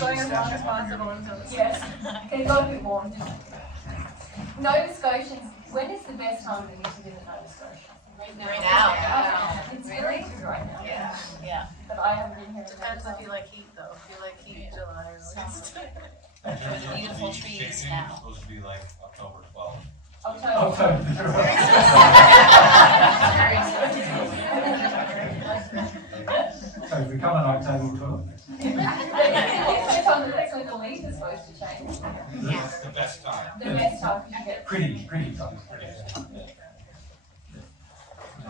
going as long as possible until it's Yes, it got a bit warm. Nova Scotians, when is the best time for you to live in Nova Scotia? right Now. It's very good right now. Yeah. But I haven't been here. Depends if you like heat though. If you like heat, July or August. Beautiful trees It's now. supposed to be like October 12th. October. So if we come on October 12th, That's when the leaves are supposed to change. It's the best time. The best time you get. pretty time. We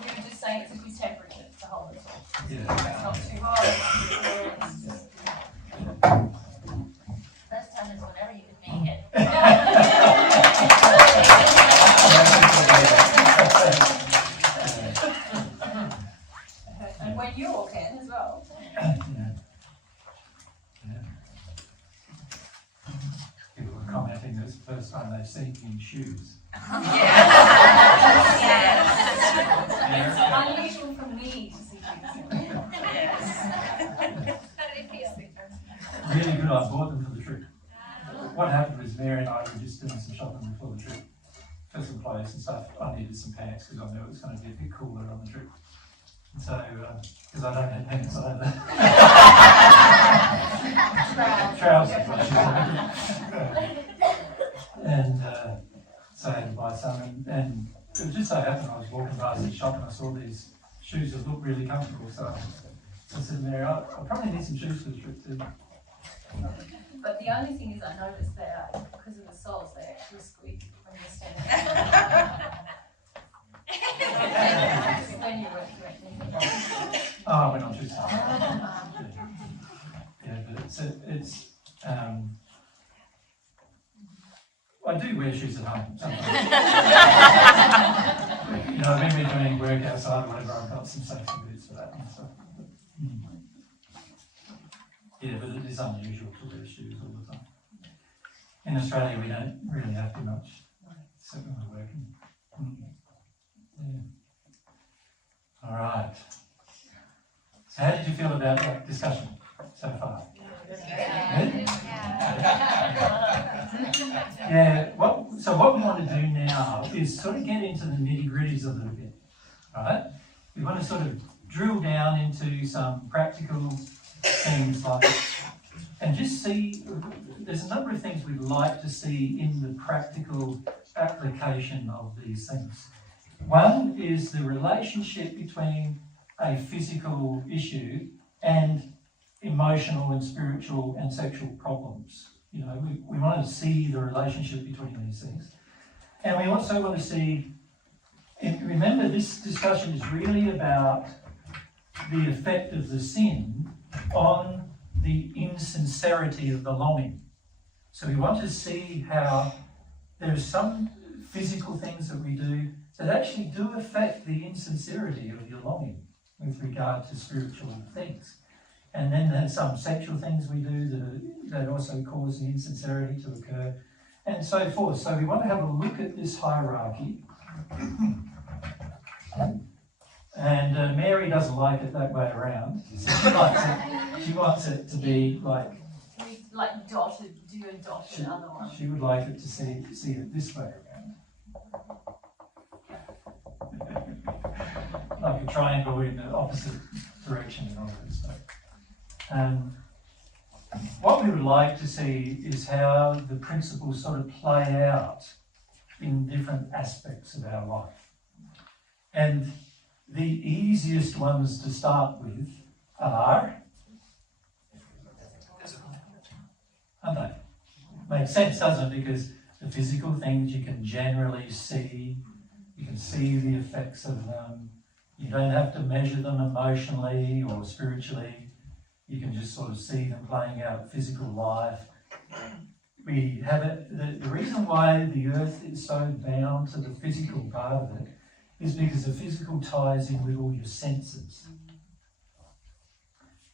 were just saying it's a good temperature to hold it. Yeah. It's not too hot. Best time is whenever you can make it. And when you all can as well. People were commenting this first time they've seen you in shoes. It's unusual for me to see you. Really good, I bought them for the trip. What happened was Mary and I were just doing some shopping before the trip for some clothes and stuff. I needed some pants because I knew it was going to be a bit cooler on the trip. And so, because I don't have pants either. Trousers. And so I had to buy some, and it just so happened I was walking past the shop and I saw these shoes that looked really comfortable. So I said, Mary, I probably need some shoes for the trip too. But the only thing is I noticed that because of the soles, they actually squeak when you're standing. When you went Oh, we're not too sorry. Yeah, but it's I do wear shoes at home sometimes. You know, when we're doing work outside or whatever, I've got some safety boots for that and stuff. Yeah, but it is unusual to wear shoes all the time. In Australia, we don't really have too much, except when we're working. Yeah. All right. So how did you feel about that discussion so far? Good? Yeah, so what we want to do now is sort of get into the nitty-gritties a little bit, right? We want to sort of drill down into some practical things like, and just see, there's a number of things we'd like to see in the practical application of these things. One is the relationship between a physical issue and emotional and spiritual and sexual problems. You know, we want to see the relationship between these things. And we also want to see, and remember this discussion is really about the effect of the sin on the insincerity of the longing. So we want to see how there's some physical things that we do that actually do affect the insincerity of your longing with regard to spiritual things. And then there's some sexual things we do that also cause the insincerity to occur, and so forth. So we want to have a look at this hierarchy. And Mary doesn't like it that way around. So she wants it to be like dotted, do a dotted other one. She would like it to see it this way around. Like a triangle in the opposite direction and all that stuff. What we would like to see is how the principles sort of play out in different aspects of our life. And the easiest ones to start with are, aren't they? Makes sense, doesn't it? Because the physical things you can generally see, you can see the effects of them. You don't have to measure them emotionally or spiritually. You can just sort of see them playing out physical life. We have it. The reason why the earth is so bound to the physical part of it is because the physical ties in with all your senses.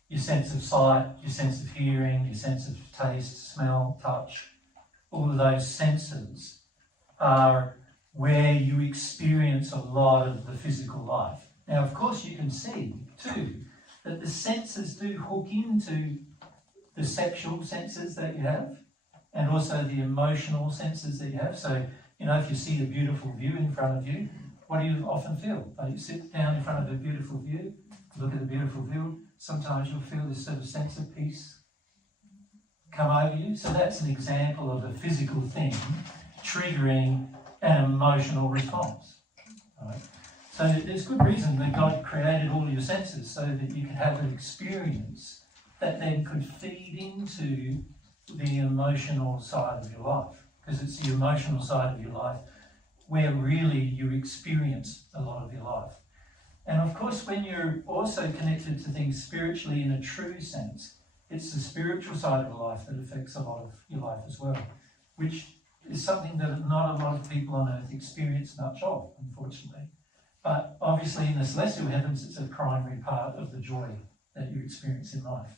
Your sense of sight, your sense of hearing, your sense of taste, smell, touch. All of those senses are where you experience a lot of the physical life. Now, of course, you can see too that the senses do hook into the sexual senses that you have, and also the emotional senses that you have. So, you know, if you see a beautiful view in front of you, what do you often feel? Like you sit down in front of a beautiful view, look at the beautiful view, sometimes you'll feel this sort of sense of peace come over you. So that's an example of a physical thing triggering an emotional response. Right? So there's good reason that God created all your senses so that you could have an experience that then could feed into the emotional side of your life. Because it's the emotional side of your life where really you experience a lot of your life. And of course, when you're also connected to things spiritually in a true sense, it's the spiritual side of life that affects a lot of your life as well, which is something that not a lot of people on earth experience much of, unfortunately. But obviously in the celestial heavens, it's a primary part of the joy that you experience in life.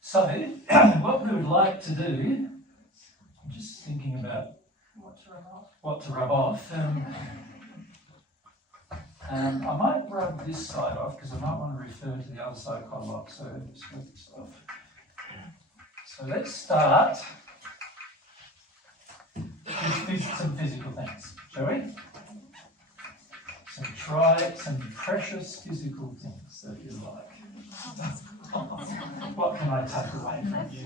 So, what we would like to do, I'm just thinking about what to rub off. I might rub this side off because I might want to refer to the other side quite a lot. So let's rub this off. So let's start with some physical things, shall we? So try some precious physical things that you like. What can I take away from you?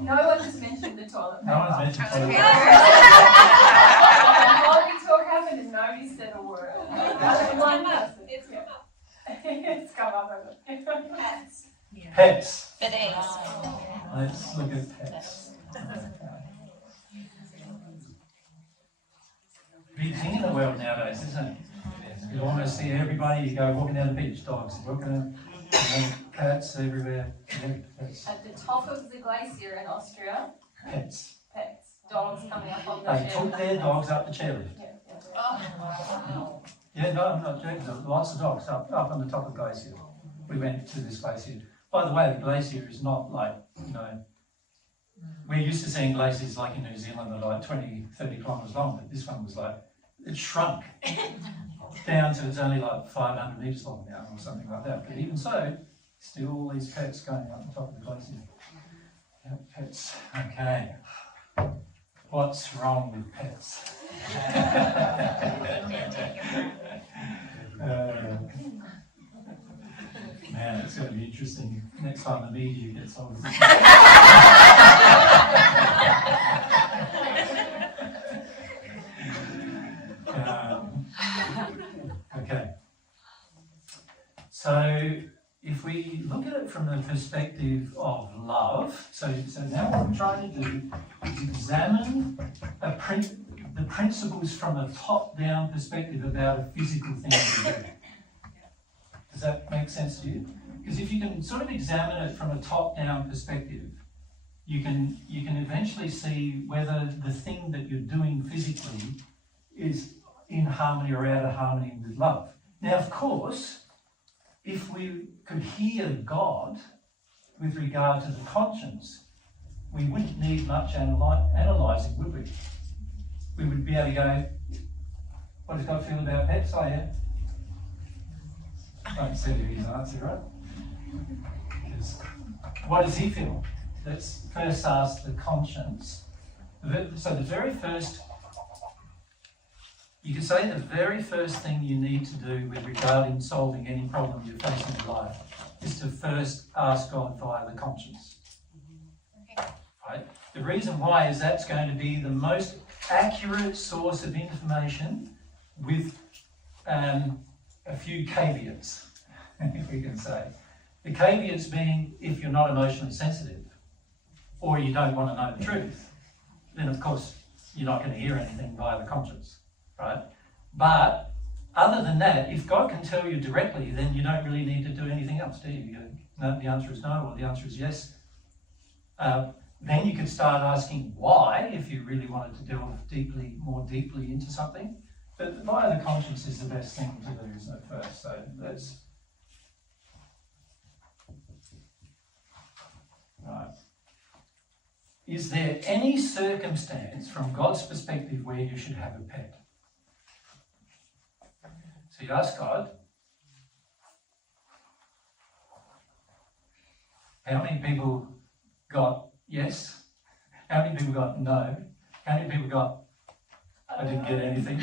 No one just mentioned the toilet paper. No one's mentioned toilet paper. While we talk happened and nobody said a word. One person. It's come up. Pets. Pets. Bidets. Let's look at pets. Big thing in the world nowadays, isn't it? You almost see everybody, you go walking down the beach, dogs, walking cats everywhere. Yeah, pets. At the top of the glacier in Austria, Pets. dogs coming up on the They took their dogs up the chairlift. Yeah, no, I'm not joking. There's lots of dogs up on the top of the glacier. We went to this glacier. By the way, the glacier is not like, you know, we're used to seeing glaciers like in New Zealand that are like 20, 30 kilometres long, but this one was like, it shrunk down to it's only like 500 metres long now or something like that. But even so, still all these pets going up the top of the glacier. Yeah, pets. Okay. What's wrong with pets? Man, it's going to be interesting next time the media gets hold of it. Okay. So, if we look at it from the perspective of love, so now what we're trying to do is examine the principles from a top-down perspective about a physical thing we do. Does that make sense to you? Because if you can sort of examine it from a top-down perspective, you can eventually see whether the thing that you're doing physically is in harmony or out of harmony with love. Now, of course, if we could hear God with regard to the conscience, we wouldn't need much analysing, would we? We would be able to go, what does God feel about pets? Oh, yeah. Don't say his answer, right? Because what does he feel? Let's first ask the conscience. So the very first, you could say the very first thing you need to do with regarding solving any problem you're facing in life is to first ask God via the conscience. Right? The reason why is that's going to be the most accurate source of information with a few caveats, if we can say. The caveats being if you're not emotionally sensitive or you don't want to know the truth, then of course you're not going to hear anything via the conscience, right? But other than that, if God can tell you directly, then you don't really need to do anything else, do you? You go, no, the answer is no, or the answer is yes. Then you could start asking why, if you really wanted to delve more deeply into something. But via the conscience is the best thing to do, isn't it, first? So that's right. Is there any circumstance from God's perspective where you should have a pet? So you ask God, How many people got yes? How many people got no? How many people got I didn't get anything?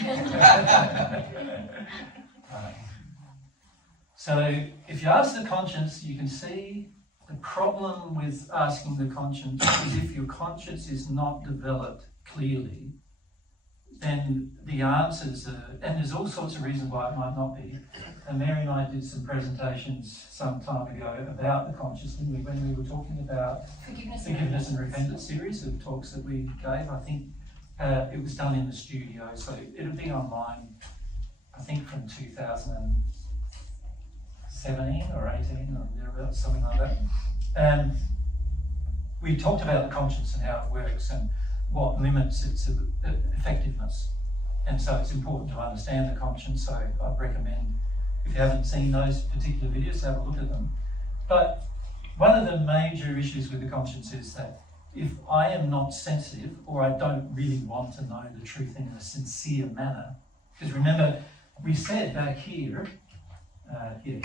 So if you ask the conscience, you can see the problem with asking the conscience is if your conscience is not developed clearly, then the answers are, and there's all sorts of reasons why it might not be. And Mary and I did some presentations some time ago about the conscience, didn't we, when we were talking about Forgiveness and Repentance series of talks that we gave. I think it was done in the studio, so it'll be online, I think from 2017 or 18 or thereabouts, something like that. And we talked about the conscience and how it works and what limits its effectiveness. And so it's important to understand the conscience, so I'd recommend, if you haven't seen those particular videos, have a look at them. But one of the major issues with the conscience is that if I am not sensitive, or I don't really want to know the truth in a sincere manner, because remember, we said back here,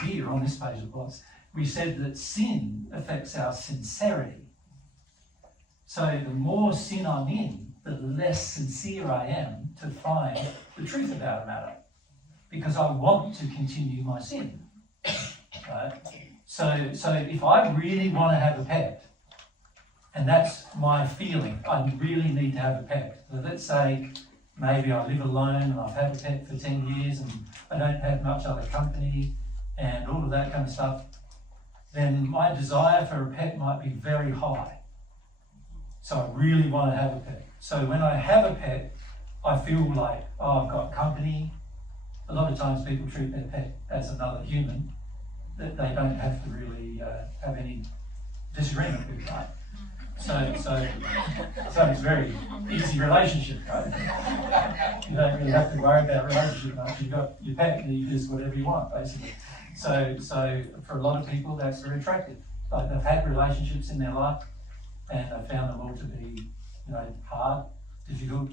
here on this page it was, we said that sin affects our sincerity. So the more sin I'm in, the less sincere I am to find the truth about a matter, because I want to continue my sin. Right? So if I really want to have a pet, and that's my feeling, I really need to have a pet. So let's say maybe I live alone and I've had a pet for 10 years and I don't have much other company and all of that kind of stuff, then my desire for a pet might be very high. So I really want to have a pet. So when I have a pet, I feel like, oh, I've got company. A lot of times people treat their pet as another human that they don't have to really have any disagreement with, right? So it's a very easy relationship, right? You don't really have to worry about relationship much. You've got your pet and you do whatever you want, basically. So for a lot of people, that's very attractive. Like they've had relationships in their life and they found them all to be, hard, difficult,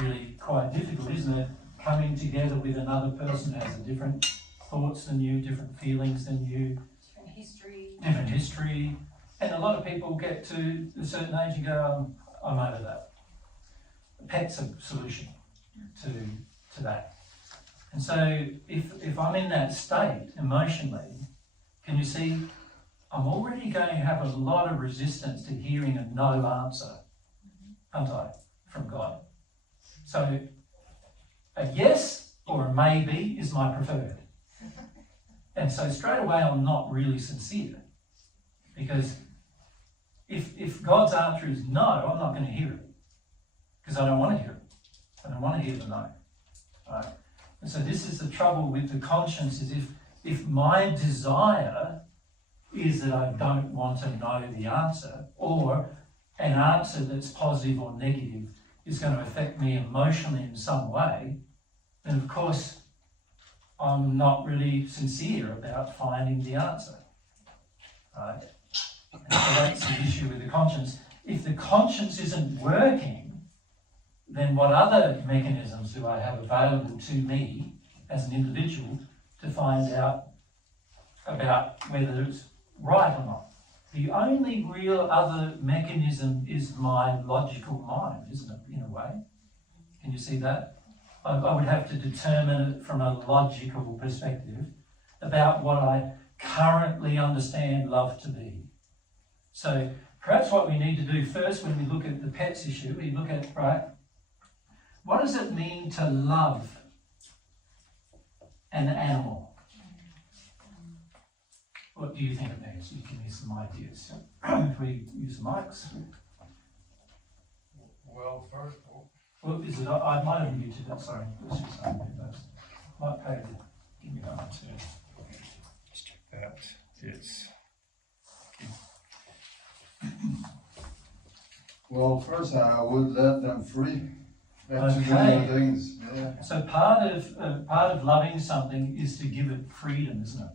really quite difficult, isn't it? Coming together with another person who has a different thoughts than you, different feelings than you, different history. And a lot of people get to a certain age and go, I'm over that. A pet's a solution to that. And so if I'm in that state emotionally, can you see, I'm already going to have a lot of resistance to hearing a no answer, aren't I, from God? So a yes or a maybe is my preferred. And so straight away I'm not really sincere, because if God's answer is no, I'm not going to hear it, because I don't want to hear it. I don't want to hear the no. Right? And so this is the trouble with the conscience, is if my desire is that I don't want to know the answer, or an answer that's positive or negative is going to affect me emotionally in some way, then of course I'm not really sincere about finding the answer. Right? And so that's the issue with the conscience. If the conscience isn't working, then what other mechanisms do I have available to me as an individual to find out about whether it's right or not? The only real other mechanism is my logical mind, isn't it, in a way? Can you see that? I would have to determine it from a logical perspective about what I currently understand love to be. So perhaps what we need to do first when we look at the pets issue, we look at, right, what does it mean to love an animal? What do you think it means? You give me some ideas. If we use the mics. Well, first, Well, is it? I might have muted it. Sorry. Let's just unmute those. Might pay to give me that one too. let's check that. It's Well, first I would let them free. Let them do Okay. their things. Yeah. So part of loving something is to give it freedom, isn't it?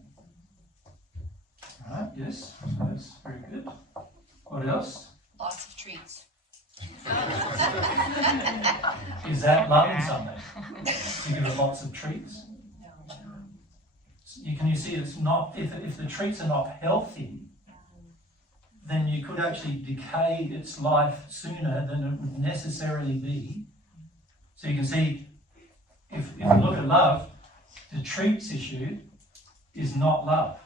Right. Yes. That's very good. What else? Lots of treats. Is that loving something? To give it lots of treats? You see it's not, if the treats are not healthy, then you could actually decay its life sooner than it would necessarily be. So you can see, if you look at love, the treats issue is not love.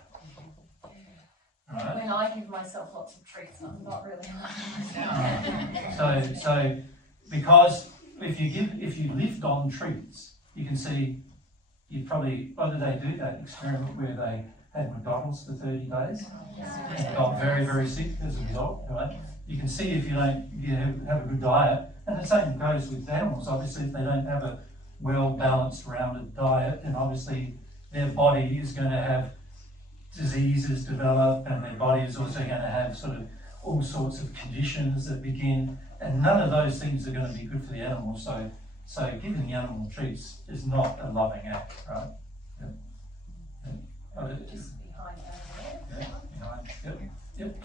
Right? When I give myself lots of treats, I'm not really happy. So because if you lived on treats, you can see you probably, did they do that experiment where they had McDonald's for 30 days and got very, very sick as a result, right? You can see if you have a good diet, and the same goes with animals. Obviously, if they don't have a well-balanced, rounded diet, then obviously their body is going to have diseases develop, and their body is also going to have sort of all sorts of conditions that begin, and none of those things are going to be good for the animal. So giving the animal treats is not a loving act, right? Just behind Yep.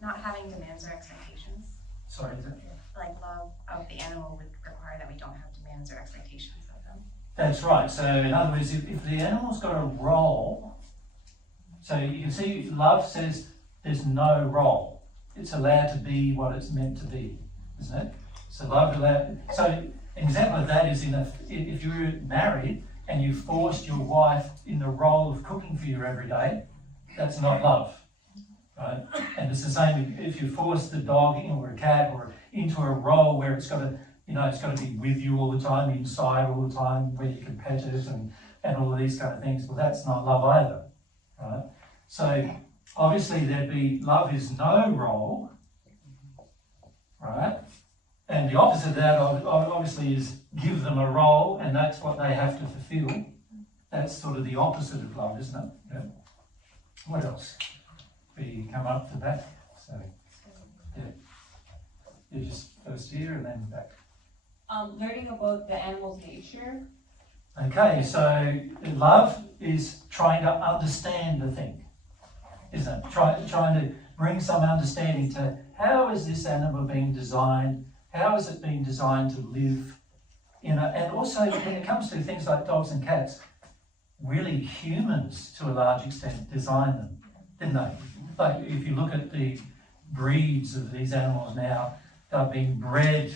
Not having demands or expectations. Sorry, is it? Like love of the animal would require that we don't have demands or expectations of them. That's right. So in other words, if the animal's got a role, so you can see love says there's no role. It's allowed to be what it's meant to be, isn't it? So love allowed. So an example of that is if you're married and you forced your wife in the role of cooking for you every day, that's not love, right? And it's the same if you force the dog or a cat or into a role where it's got to, it's got to be with you all the time, inside all the time, where you can pet it and all of these kind of things. Well, that's not love either, right? So obviously love is no role, right? And the opposite of that obviously is give them a role, and that's what they have to fulfill. That's sort of the opposite of love, isn't it? Yeah. What else? We come up to that. So, yeah. You just first here and then back. Learning about the animal's nature. Okay, so love is trying to understand the thing, isn't it? Trying to bring some understanding to how is this animal being designed. How is it being designed to live? And also when it comes to things like dogs and cats, really humans to a large extent designed them, didn't they? Like if you look at the breeds of these animals now, they've been bred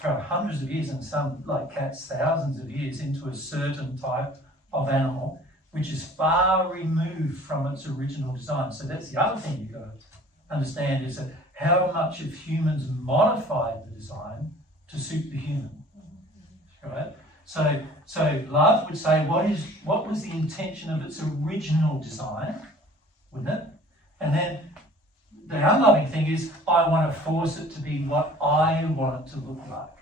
for hundreds of years, and some, like cats, thousands of years, into a certain type of animal, which is far removed from its original design. So that's the other thing you've got to understand, is that how much have humans modified the design to suit the human, right? So love would say, what was the intention of its original design, wouldn't it? And then the unloving thing is, I want to force it to be what I want it to look like,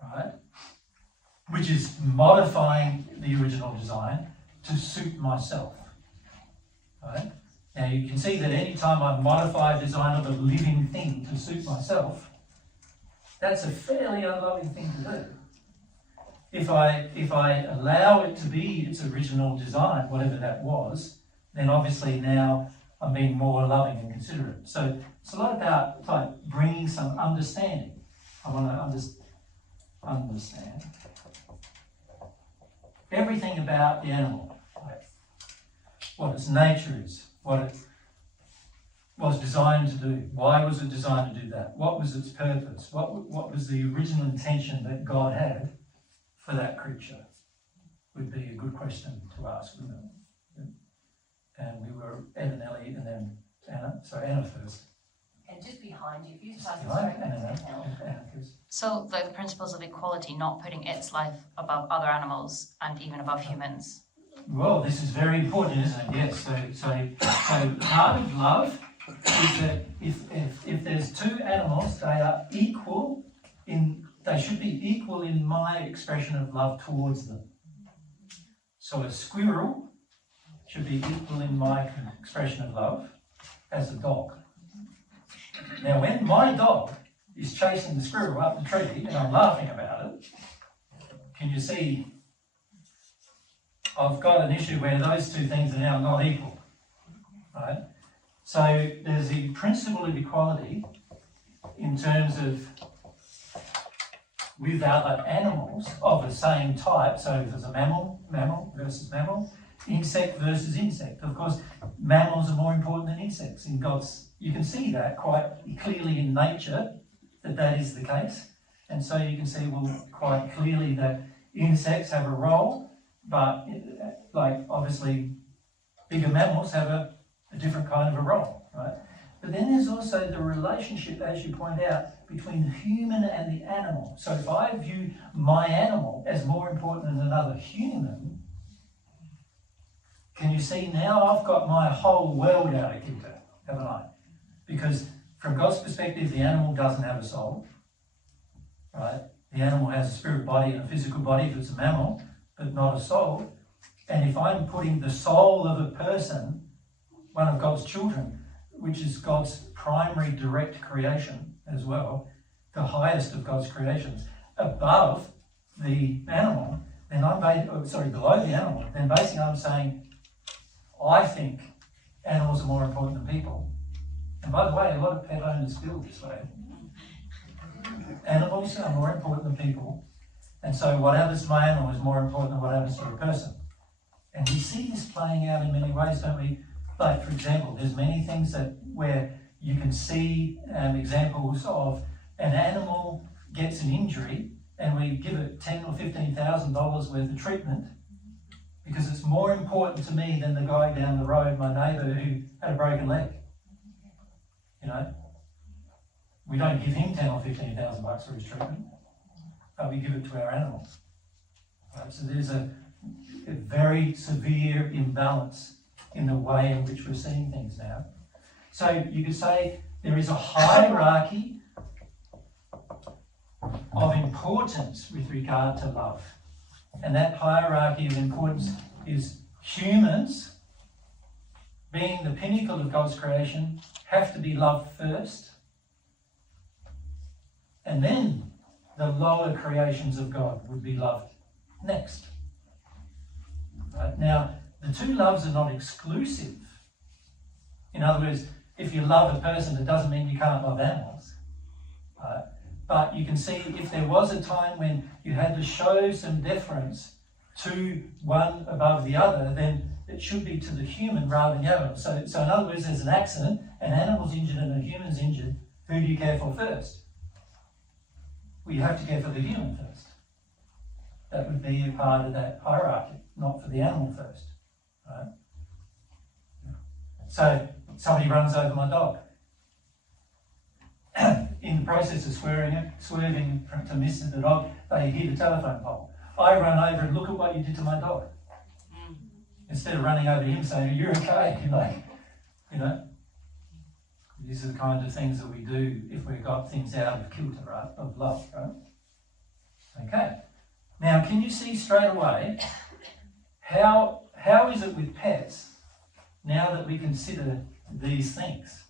right? Which is modifying the original design to suit myself, right? Now you can see that any time I modify a design of a living thing to suit myself, that's a fairly unloving thing to do. If I allow it to be its original design, whatever that was, then obviously now I'm being more loving and considerate. So it's a lot about like bringing some understanding. I want to understand everything about the animal, like what its nature is, what it was designed to do. Why was it designed to do that? What was its purpose? What was the original intention that God had for that creature? Would be a good question to ask, wouldn't it? And we were Ed and Ellie, and then Anna. So Anna first. And just behind you, if you pass Anna first. So, like the principles of equality, not putting its life above other animals and even above humans. Well, this is very important, isn't it? Yes. So part of love is that if there's two animals, they are equal they should be equal in my expression of love towards them. So a squirrel should be equal in my expression of love as a dog. Now, when my dog is chasing the squirrel up the tree and I'm laughing about it, can you see I've got an issue where those two things are now not equal, right? So there's the principle of equality in terms of with other animals of the same type. So if there's a mammal versus mammal, insect versus insect. Of course, mammals are more important than insects in God's. You can see that quite clearly in nature that is the case, and so you can see quite clearly that insects have a role, but like obviously bigger mammals have a different kind of a role, right? But then there's also the relationship, as you point out, between the human and the animal. So if I view my animal as more important than another human, can you see now I've got my whole world out of kilter, haven't I? Because from God's perspective, the animal doesn't have a soul, right? The animal has a spirit body and a physical body if it's a mammal, but not a soul. And if I'm putting the soul of a person, one of God's children, which is God's primary direct creation as well, the highest of God's creations, above the animal, then below the animal, then basically I'm saying, I think animals are more important than people. And by the way, a lot of pet owners feel this way. Animals are more important than people. And so what happens to my animal is more important than what happens to a person. And we see this playing out in many ways, don't we? Like, for example, there's many things where you can see examples of an animal gets an injury and we give it $10,000 or $15,000 worth of treatment because it's more important to me than the guy down the road, my neighbour, who had a broken leg. You know, we don't give him $10,000 or $15,000 for his treatment, but we give it to our animal. Right? So there's a very severe imbalance in the way in which we're seeing things now. So you could say there is a hierarchy of importance with regard to love. And that hierarchy of importance is humans, being the pinnacle of God's creation, have to be loved first. And then the lower creations of God would be loved next. Right? Now, the two loves are not exclusive. In other words, if you love a person, it doesn't mean you can't love animals. Right? But you can see if there was a time when you had to show some deference to one above the other, then it should be to the human rather than the animal. So in other words, there's an accident, an animal's injured and a human's injured. Who do you care for first? Well, you have to care for the human first. That would be a part of that hierarchy, not for the animal first. Right? So somebody runs over my dog. In the process of swerving to miss the dog, they hit a telephone pole. I run over and look at what you did to my dog. Instead of running over to him saying, "You're okay," you know. These are the kind of things that we do if we've got things out of kilter, right? Of love, right? Okay. Now, can you see straight away how is it with pets now that we consider these things?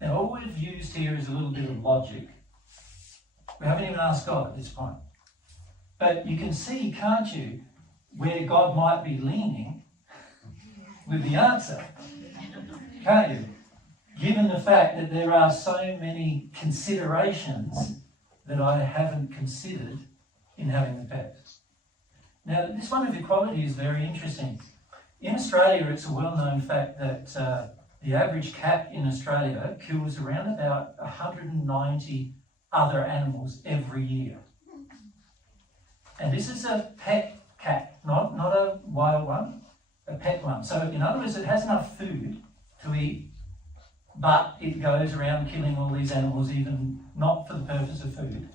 Now, all we've used here is a little bit of logic. We haven't even asked God at this point. But you can see, can't you, where God might be leaning with the answer? Can't you? Given the fact that there are so many considerations that I haven't considered in having the pet. Now, this one of equality is very interesting. In Australia, it's a well-known fact that the average cat in Australia kills around about 190 other animals every year. And this is a pet cat, not a wild one, a pet one. So in other words, it has enough food to eat, but it goes around killing all these animals, even not for the purpose of food.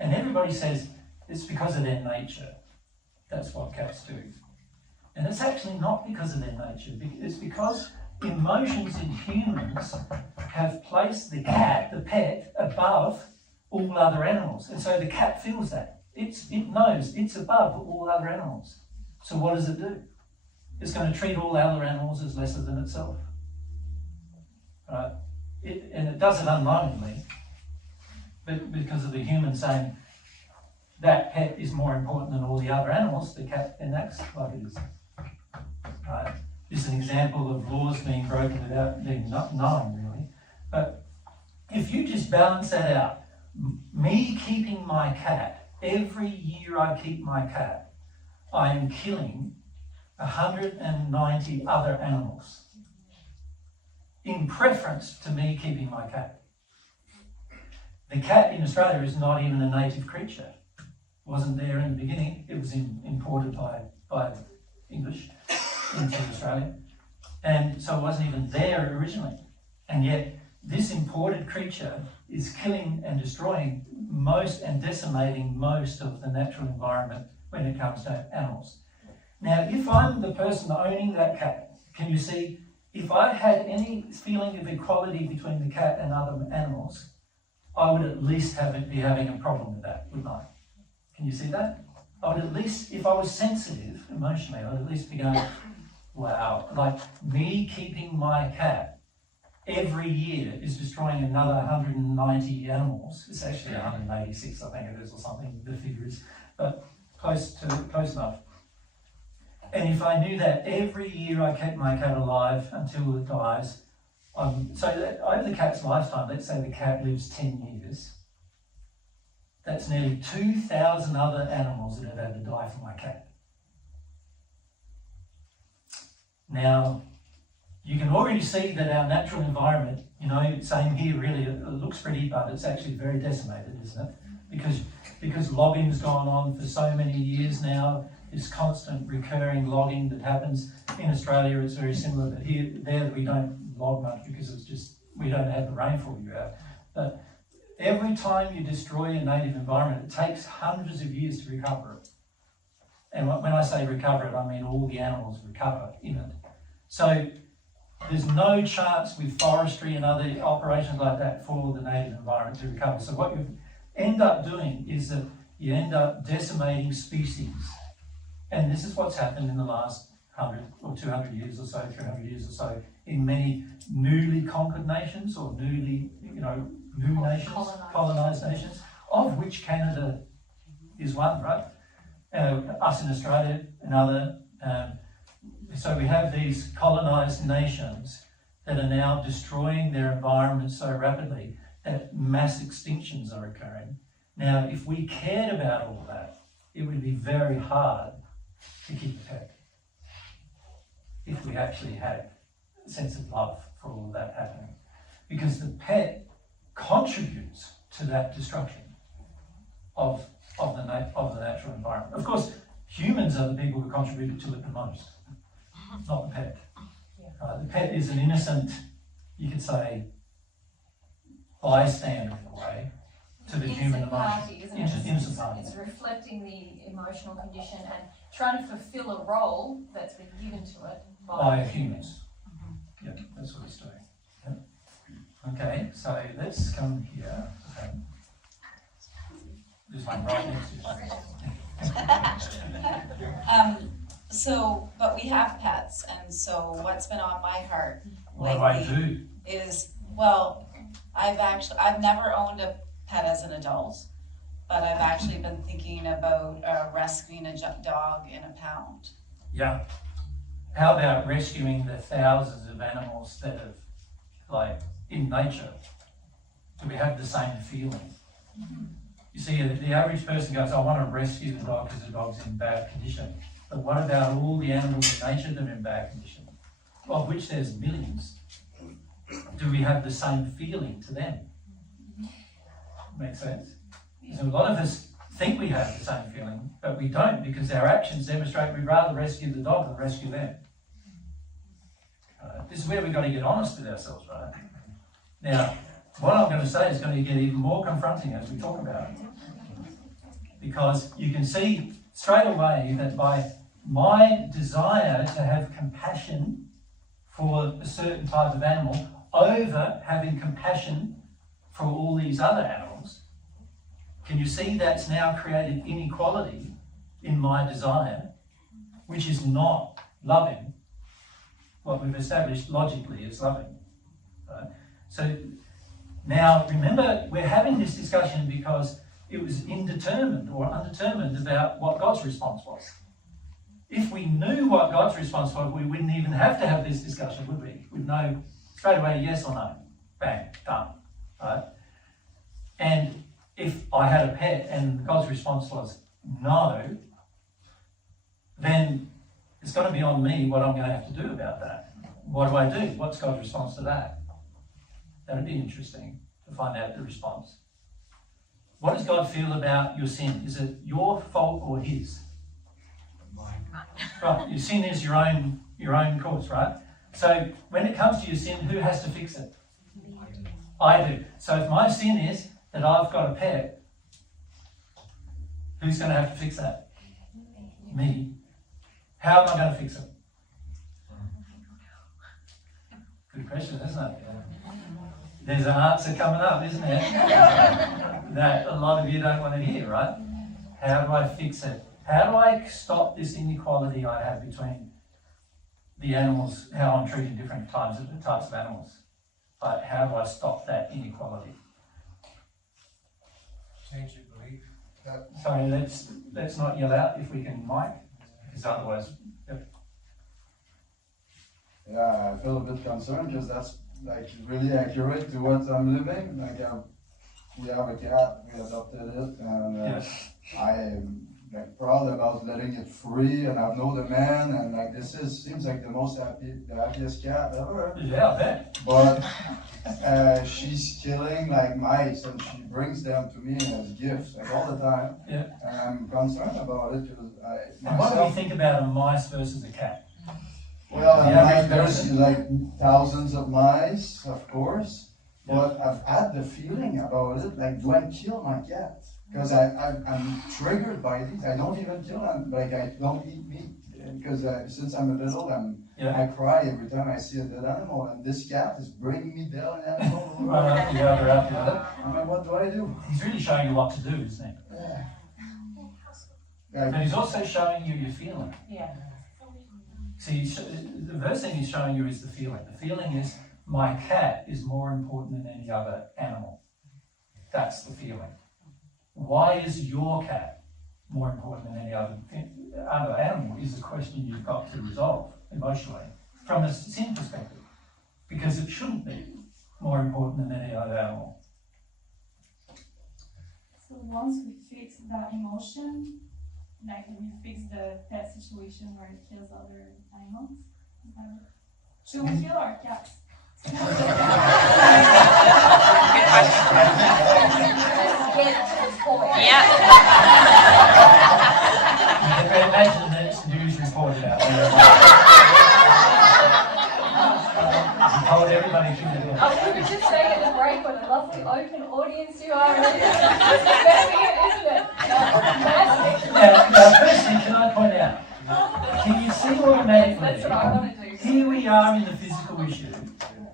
And everybody says it's because of their nature. That's what cats do. And it's actually not because of their nature. It's because emotions in humans have placed the cat, the pet, above all other animals. And so the cat feels that. It knows it's above all other animals. So what does it do? It's going to treat all other animals as lesser than itself. Right? And it does it unknowingly, but because of the human saying that pet is more important than all the other animals, the cat then acts like it is. Right? This is an example of laws being broken without being known, really. But if you just balance that out, me keeping my cat, every year I keep my cat, I am killing 190 other animals in preference to me keeping my cat. The cat in Australia is not even a native creature. It wasn't there in the beginning. It was imported by English into Australia. And so it wasn't even there originally. And yet this imported creature is killing and destroying most and decimating most of the natural environment when it comes to animals. Now, if I'm the person owning that cat, can you see, if I had any feeling of equality between the cat and other animals, I would at least be having a problem with that, wouldn't I? Can you see that? I would at least, if I was sensitive emotionally, I would at least be going, wow, like me keeping my cat every year is destroying another 190 animals. It's actually 186, I think it is, or something, the figure is, but close enough. And if I knew that every year I kept my cat alive until it dies, so that over the cat's lifetime, let's say the cat lives 10 years, that's nearly 2,000 other animals that have had to die for my cat. Now, you can already see that our natural environment, same here really, it looks pretty, but it's actually very decimated, isn't it? Because logging's gone on for so many years now, this constant recurring logging that happens. In Australia, it's very similar, but there we don't log much because we don't have the rainfall you have. But every time you destroy a native environment, it takes hundreds of years to recover it. And when I say recover it, I mean all the animals recover in it. So there's no chance with forestry and other operations like that for the native environment to recover. So what you end up doing is that you end up decimating species. And this is what's happened in the last 100 or 200 years or so, 300 years or so, in many newly conquered nations or new nations, colonised nations, of which Canada is one, right? Us in Australia, another. So we have these colonised nations that are now destroying their environment so rapidly that mass extinctions are occurring. Now, if we cared about all that, it would be very hard to keep a pet. If we actually had a sense of love for all of that happening. Because the pet contributes to that destruction of the natural environment. Of course, humans are the people who contribute to it the most, not the pet. The pet is an innocent, you could say, bystander in a way to the human emotion. Innocent party. It's reflecting the emotional condition and trying to fulfill a role that's been given to it by humans. Yeah, that's what it's doing. Yeah. Okay, so let's come here. Okay. There's one right next to you. But we have pets, and so what's been on my heart What do I do? is, well, I've never owned a pet as an adult, but I've actually been thinking about rescuing a dog in a pound. Yeah. How about rescuing the thousands of animals that have, like, in nature? Do we have the same feeling? You see, the average person goes, I want to rescue the dog because the dog's in bad condition. But what about all the animals in nature that are in bad condition, of which there's millions? Do we have the same feeling to them? Makes sense? So a lot of us think we have the same feeling, but we don't, because our actions demonstrate we'd rather rescue the dog than rescue them. This is where we've got to get honest with ourselves, right? Now, what I'm going to say is going to get even more confronting as we talk about it. Because you can see straight away that by my desire to have compassion for a certain type of animal over having compassion for all these other animals, can you see that's now created inequality in my desire, which is not loving what we've established logically as loving. Right? So now remember, we're having this discussion because it was indeterminate or undetermined about what God's response was. If we knew what God's response was, we wouldn't even have to have this discussion, would we? We'd know straight away yes or no. Bang, done. Right? And if I had a pet and God's response was no, then it's got to be on me what I'm going to have to do about that. What do I do? What's God's response to that? That'd be interesting to find out the response. What does God feel about your sin? Is it your fault or his? Right, your sin is your own cause, right? So when it comes to your sin, who has to fix it? I do. So if my sin is that I've got a pet, who's going to have to fix that? Me. How am I going to fix it? Good question, isn't it? There's an answer coming up, isn't there? That a lot of you don't want to hear, right? How do I fix it? How do I stop this inequality I have between the animals, how I'm treating different types of animals? But how do I stop that inequality? Change your belief. Sorry, let's not yell out if we can, Mike, because otherwise. Yep. Yeah, I feel a bit concerned because that's like really accurate to what I'm living. Like we have a cat, we adopted it, and I am like proud about letting it free, and I've known the man, and like seems like the happiest cat ever. Yeah, I bet. But she's killing like mice, and she brings them to me as gifts like all the time. Yeah. And I'm concerned about it because And what do we think about a mice versus a cat? well, Yeah, there's like thousands of mice, of course, but I've had the feeling about it, like, do I kill my cat? Because I'm triggered by these. I don't even kill them, like I don't eat meat. Because since I'm little, I cry every time I see a dead animal, and this cat is bringing me down animal. Right after the other, after the other. I'm like, what do I do? He's really showing you what to do, isn't he? Yeah. But he's also showing you your feeling. Yeah. See, the first thing he's showing you is the feeling. The feeling is, my cat is more important than any other animal. That's the feeling. Why is your cat more important than any other animal is a question you've got to resolve emotionally from a sin perspective. Because it shouldn't be more important than any other animal. So once we fix that emotion, like we fix the pet situation where it kills other animals, should we kill our cats? Yeah. You can imagine the next news reported out there. He told everybody to do it. We were just saying at the break what a lovely open audience you are. It's very it, isn't it? Now, firstly, can I point out, can you see automatically, That's what I want to do. here we are in the physical issue,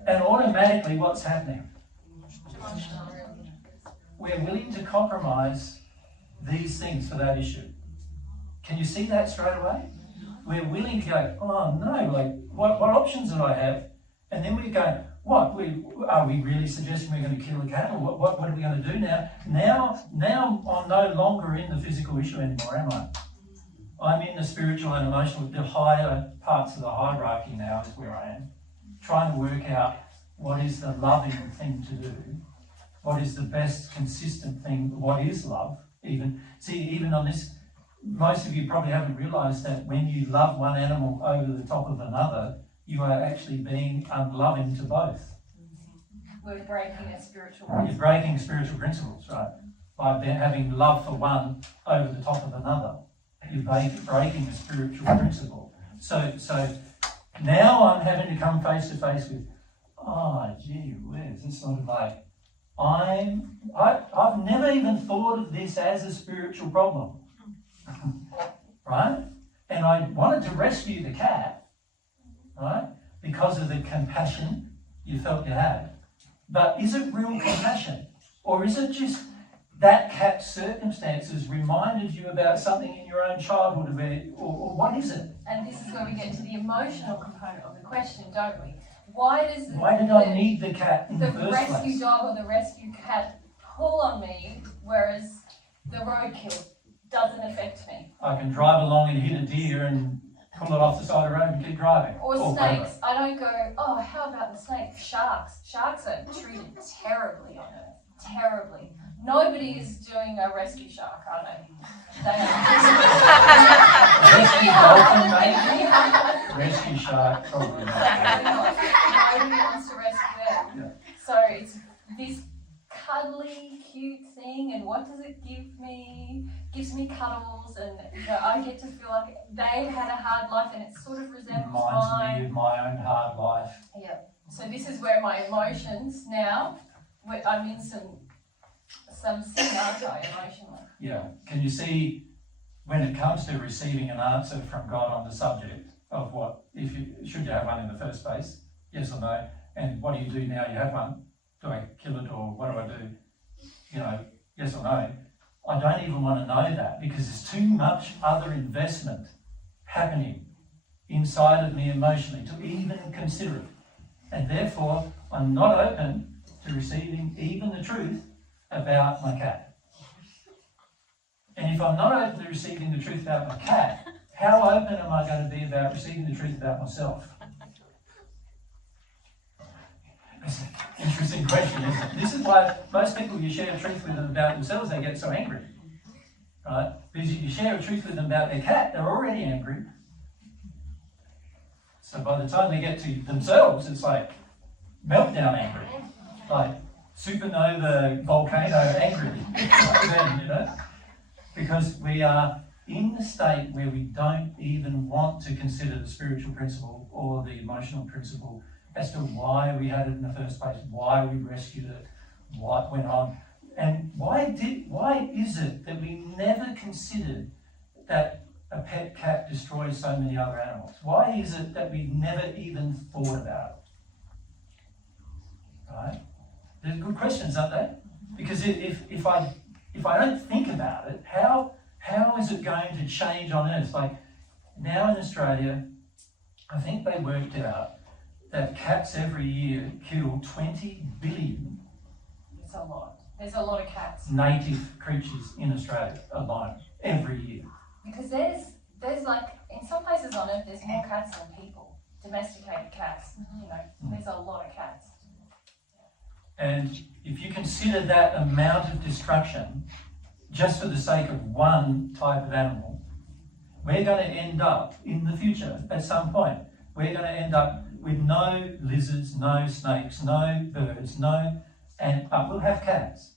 and automatically what's happening? We're willing to compromise these things for that issue. Can you see that straight away? We're willing to go, oh no, like, what options do I have? And then we go, what? Are we really suggesting we're going to kill a cat? Or what are we going to do now? Now I'm no longer in the physical issue anymore, am I? I'm in the spiritual and emotional, the higher parts of the hierarchy now is where I am. Trying to work out what is the loving thing to do. What is the best consistent thing? What is love? Even on this, most of you probably haven't realised that when you love one animal over the top of another, you are actually being unloving to both. We're breaking a spiritual You're breaking spiritual principles, right? By having love for one over the top of another. You're breaking a spiritual principle. So now I'm having to come face to face with, oh, gee whiz, it's sort of like, I've never even thought of this as a spiritual problem, right? And I wanted to rescue the cat, right? Because of the compassion you felt you had. But is it real compassion? Or is it just that cat's circumstances reminded you about something in your own childhood, or what is it? And this is where we get to the emotional component of the question, don't we? Why did I need the cat in the first place? The rescue dog or the rescue cat pull on me, whereas the roadkill doesn't affect me? I can drive along and hit a deer and pull it off the side of the road and keep driving. Or snakes. I don't go, oh, how about the snake? Sharks. Sharks are treated terribly on Earth. Terribly. Nobody is doing a rescue shark, are they? They are. Rescue dolphin, maybe? Probably not. Nobody wants to rescue them. Yeah. So it's this cuddly, cute thing, and what does it give me? Gives me cuddles, and I get to feel like they've had a hard life, and it sort of resembles Reminds mine. me of my own hard life. Yeah. So this is where my emotions now. I'm in some sin, aren't I, emotionally? Yeah. Can you see when it comes to receiving an answer from God on the subject of what, should you have one in the first place? Yes or no? And what do you do now you have one? Do I kill it, or what do I do? Yes or no? I don't even want to know that, because there's too much other investment happening inside of me emotionally to even consider it. And therefore, I'm not open to receiving even the truth about my cat. And if I'm not open to receiving the truth about my cat, how open am I going to be about receiving the truth about myself? It's an interesting question, isn't it? This is why most people, you share a truth with them about themselves, they get so angry. Right? Because if you share a truth with them about their cat, they're already angry. So by the time they get to themselves, it's like meltdown angry. Like supernova volcano angry. Because we are in the state where we don't even want to consider the spiritual principle or the emotional principle as to why we had it in the first place, why we rescued it, what went on, and why is it that we never considered that a pet cat destroys so many other animals? Why is it that we never even thought about it? Right? They're good questions, aren't they? Because if I don't think about it, how is it going to change on Earth? Like now in Australia, I think they worked out that cats every year kill 20 billion. It's a lot. There's a lot of cats. Native creatures in Australia alone every year. Because there's like, in some places on Earth, there's more cats than people. Domesticated cats, there's a lot of cats. And if you consider that amount of destruction just for the sake of one type of animal, we're going to end up in the future at some point. We're going to end up with no lizards, no snakes, no birds, but we'll have cats.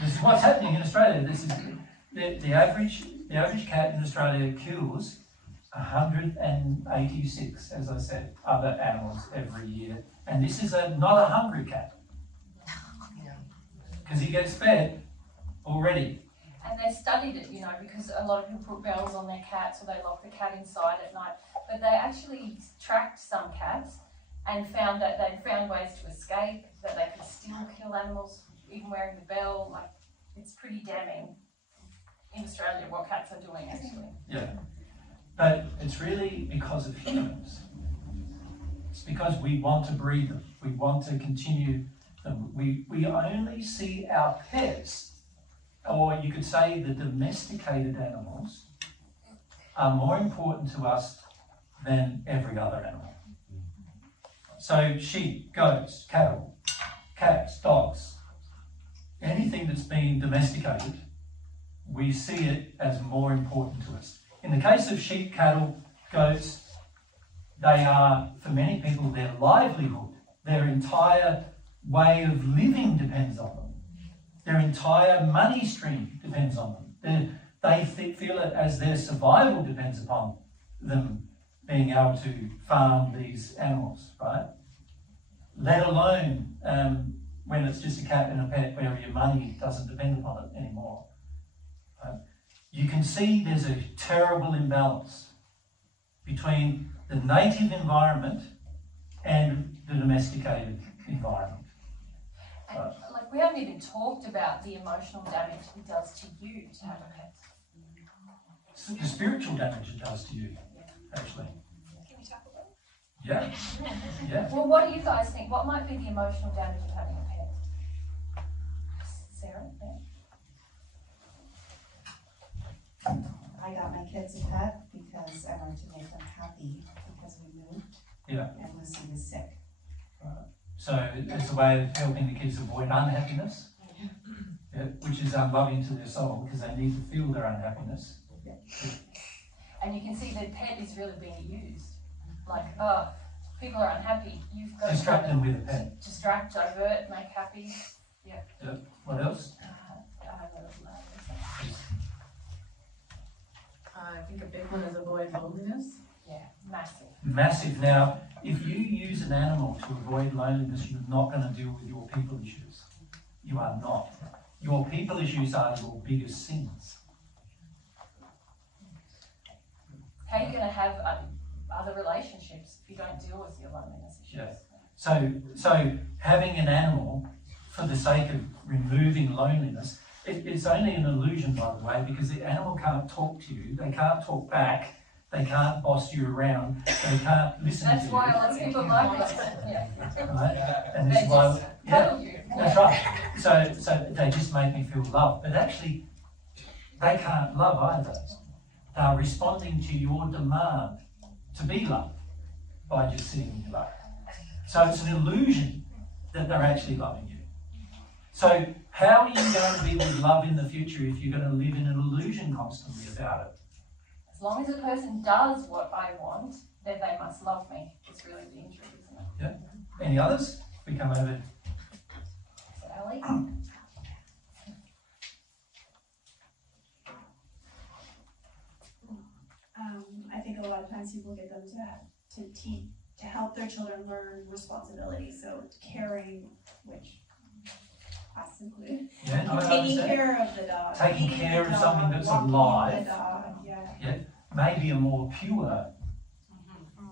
This is what's happening in Australia. This is the average cat in Australia kills 186, as I said, other animals every year. And this is not a hungry cat. Because he gets fed already. And they studied it, because a lot of people put bells on their cats or they lock the cat inside at night. But they actually tracked some cats and found that they'd found ways to escape, that they could still kill animals even wearing the bell. Like, it's pretty damning in Australia what cats are doing, actually. Yeah. But it's really because of humans. It's because we want to breed them. We want to continue them. We only see our pets, or you could say the domesticated animals, are more important to us than every other animal. So sheep, goats, cattle, cats, dogs, anything that's been domesticated, we see it as more important to us. In the case of sheep, cattle, goats, they are, for many people, their livelihood. Their entire way of living depends on them. Their entire money stream depends on them. They feel it as their survival depends upon them being able to farm these animals, right? Let alone when it's just a cat and a pet where your money doesn't depend upon it anymore. You can see there's a terrible imbalance between the native environment and the domesticated environment. And, we haven't even talked about the emotional damage it does to you to have a pet. The spiritual damage it does to you, actually. Can we talk about it? Yeah. Yeah. Well, what do you guys think? What might be the emotional damage of having a pet? Sarah? Yeah. I got my kids a pet because I wanted to make them happy because we moved. Yeah. And Lucy was sick. So it's a way of helping the kids avoid unhappiness, which is unloving to their soul because they need to feel their unhappiness. and you can see their pet is really being used. Like, people are unhappy, you've got Distract to them with a pet. distract, divert, make happy. What else? I think a big one is avoid loneliness. Yeah, massive. Massive. Now, if you use an animal to avoid loneliness, you're not going to deal with your people issues. You are not. Your people issues are your biggest sins. How are you going to have other relationships if you don't deal with your loneliness issues? Yeah. So having an animal for the sake of removing loneliness, it's only an illusion, by the way, because the animal can't talk to you, they can't talk back, they can't boss you around, they can't listen That's to why you. lots of people like us. Yeah. Right? And this They is why, just cuddle you. that's right. So they just make me feel loved, but actually they can't love either. They're responding to your demand to be loved by just sitting in your lap. So it's an illusion that they're actually loving you. So how are you going to be with love in the future if you're going to live in an illusion constantly about it? As long as a person does what I want, then they must love me. It's really the intrigue, isn't it? Yeah. Any others? We come over. So, Ellie? I think a lot of times people get them to help their children learn responsibility. So caring, which us included, Yeah, no, I taking understand. care of the dog, Taking feeding care the of dog, something that's walking alive. the dog, yeah. Yeah. Maybe a more pure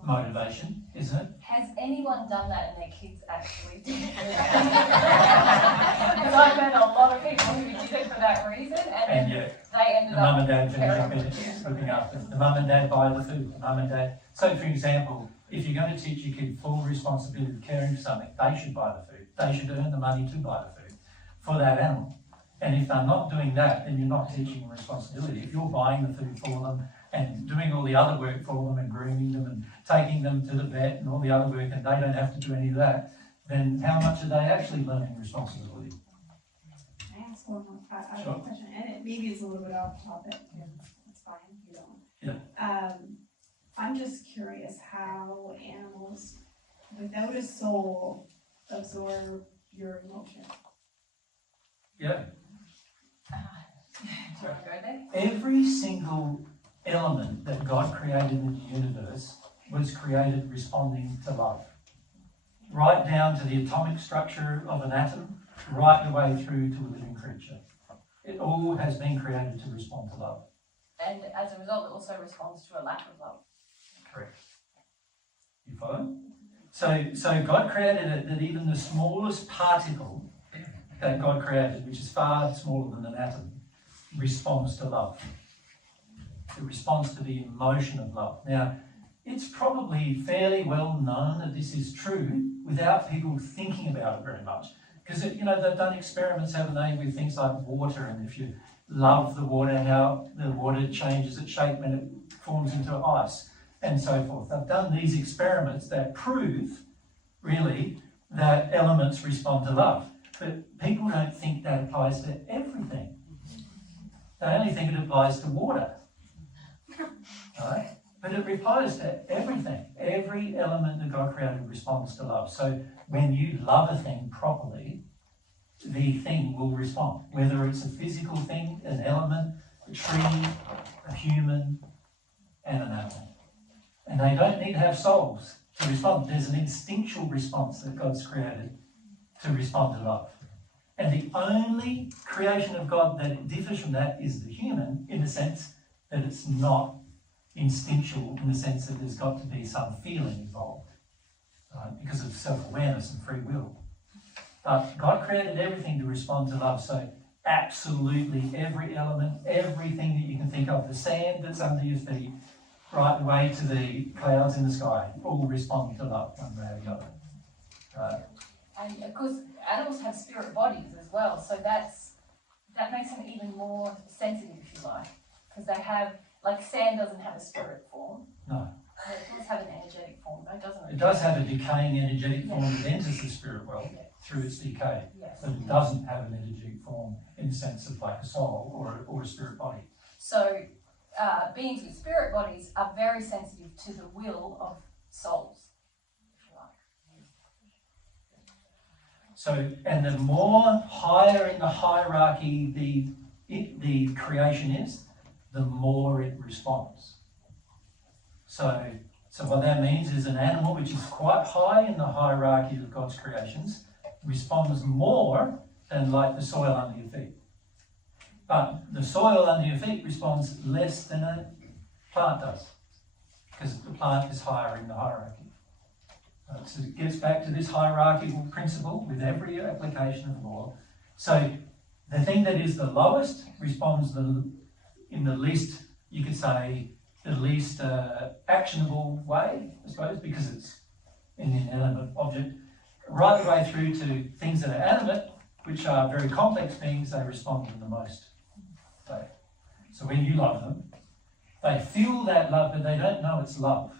motivation, isn't it? Has anyone done that and their kids actually did it? Because I've met a lot of people who did it for that reason, and yet they ended the mum up and dad finish up caring. in looking after them. The mum and dad buy the food. The mum and dad. So, for example, if you're going to teach your kid full responsibility of caring for something, they should buy the food. They should earn the money to buy the food for that animal. And if they're not doing that, then you're not teaching them responsibility. If you're buying the food for them and doing all the other work for them and grooming them and taking them to the vet and all the other work, and they don't have to do any of that, then how much are they actually learning responsibility? Can I ask one more Sure. question? And maybe it's a little bit off topic, and it's fine if you don't. Yeah. I'm just curious how animals without a soul absorb your emotion. Yeah. Do you want to go there? Every single element that God created in the universe was created responding to love. Right down to the atomic structure of an atom, right the way through to a living creature. It all has been created to respond to love. And as a result, it also responds to a lack of love. Correct. You follow? So God created it that even the smallest particle that God created, which is far smaller than an atom, responds to love. It responds to the emotion of love. Now, it's probably fairly well known that this is true without people thinking about it very much. Because, they've done experiments, haven't they, with things like water, and if you love the water, how the water changes its shape when it forms into ice, and so forth. They've done these experiments that prove, really, that elements respond to love. But people don't think that applies to everything. They only think it applies to water. Right? But it applies to everything. Every element that God created responds to love. So when you love a thing properly, the thing will respond. Whether it's a physical thing, an element, a tree, a human, and an animal. And they don't need to have souls to respond. There's an instinctual response that God's created to respond to love. And the only creation of God that differs from that is the human, in the sense that it's not instinctual, in the sense that there's got to be some feeling involved, because of self-awareness and free will. But God created everything to respond to love, so absolutely every element, everything that you can think of, the sand that's under your feet, right the way to the clouds in the sky, all respond to love one way or the other. And of course, animals have spirit bodies as well, so that makes them even more sensitive, if you like, because they have, like sand doesn't have a spirit form. No. It does have an energetic form, though, doesn't it? It does have a decaying energetic form that enters the spirit world through its decay, but it doesn't have an energetic form in the sense of like a soul or a spirit body. So beings with spirit bodies are very sensitive to the will of souls, if you like. So, and the more higher in the hierarchy the creation is, the more it responds. So what that means is an animal which is quite high in the hierarchy of God's creations responds more than like the soil under your feet. But the soil under your feet responds less than a plant does, because the plant is higher in the hierarchy. So it gets back to this hierarchical principle with every application of law. So the thing that is the lowest responds in the least, you could say, the least actionable way, I suppose, because it's an inanimate object, right the way through to things that are animate, which are very complex beings, they respond in the most. So when you love them, they feel that love, but they don't know it's love.